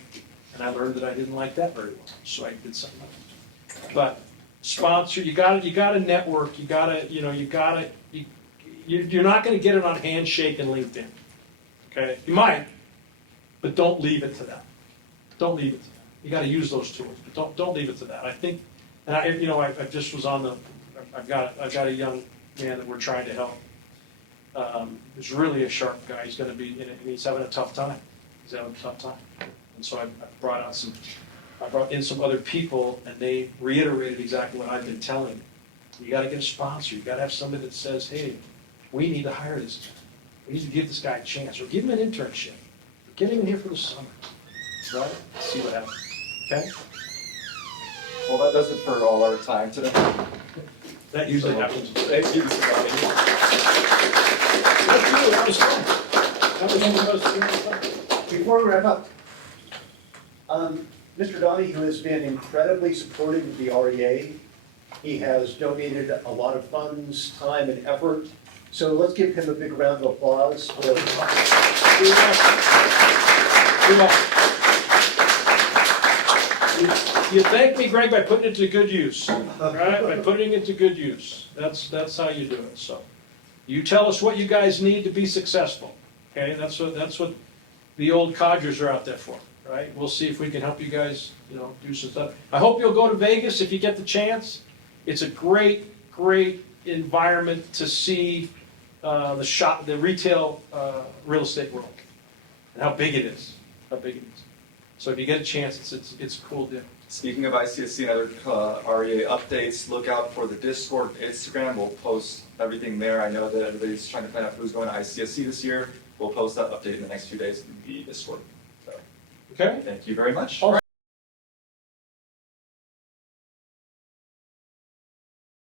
and I learned that I didn't like that very well, so I did something else. But sponsor, you gotta network, you're not gonna get it on Handshake and LinkedIn, okay? You might, but don't leave it to them. Don't leave it to them. You gotta use those tools, but don't leave it to that. I think, and I just was on I've got a young man that we're trying to help. He's really a sharp guy. He's going to be, and he's having a tough time. And so I brought in some other people, and they reiterated exactly what I've been telling you. You got to get a sponsor. You got to have somebody that says, hey, we need to hire this guy. We need to give this guy a chance, or give him an internship. Get him in here for the summer, right? See what happens. Okay? Well, that does it for all our time today. That usually happens. Thank you. That was fun. That was fun. Before we wrap up, Mr. Donahue has been incredibly supportive of the REA. He has donated a lot of funds, time, and effort. So let's give him a big round of applause. You thank me, Greg, by putting it to good use, right? By putting it to good use. That's how you do it, so. You tell us what you guys need to be successful, okay? That's what the old codgers are out there for, right? We'll see if we can help you guys, do some stuff. I hope you'll go to Vegas if you get the chance. It's a great environment to see the retail real estate world, and how big it is, So if you get a chance, it's a cool deal. Speaking of ICSC and other REA updates, look out for the Discord, Instagram. We'll post everything there. I know that everybody's trying to find out who's going to ICSC this year. We'll post that update in the next few days in the Discord. So, Okay? thank you very much. Awesome.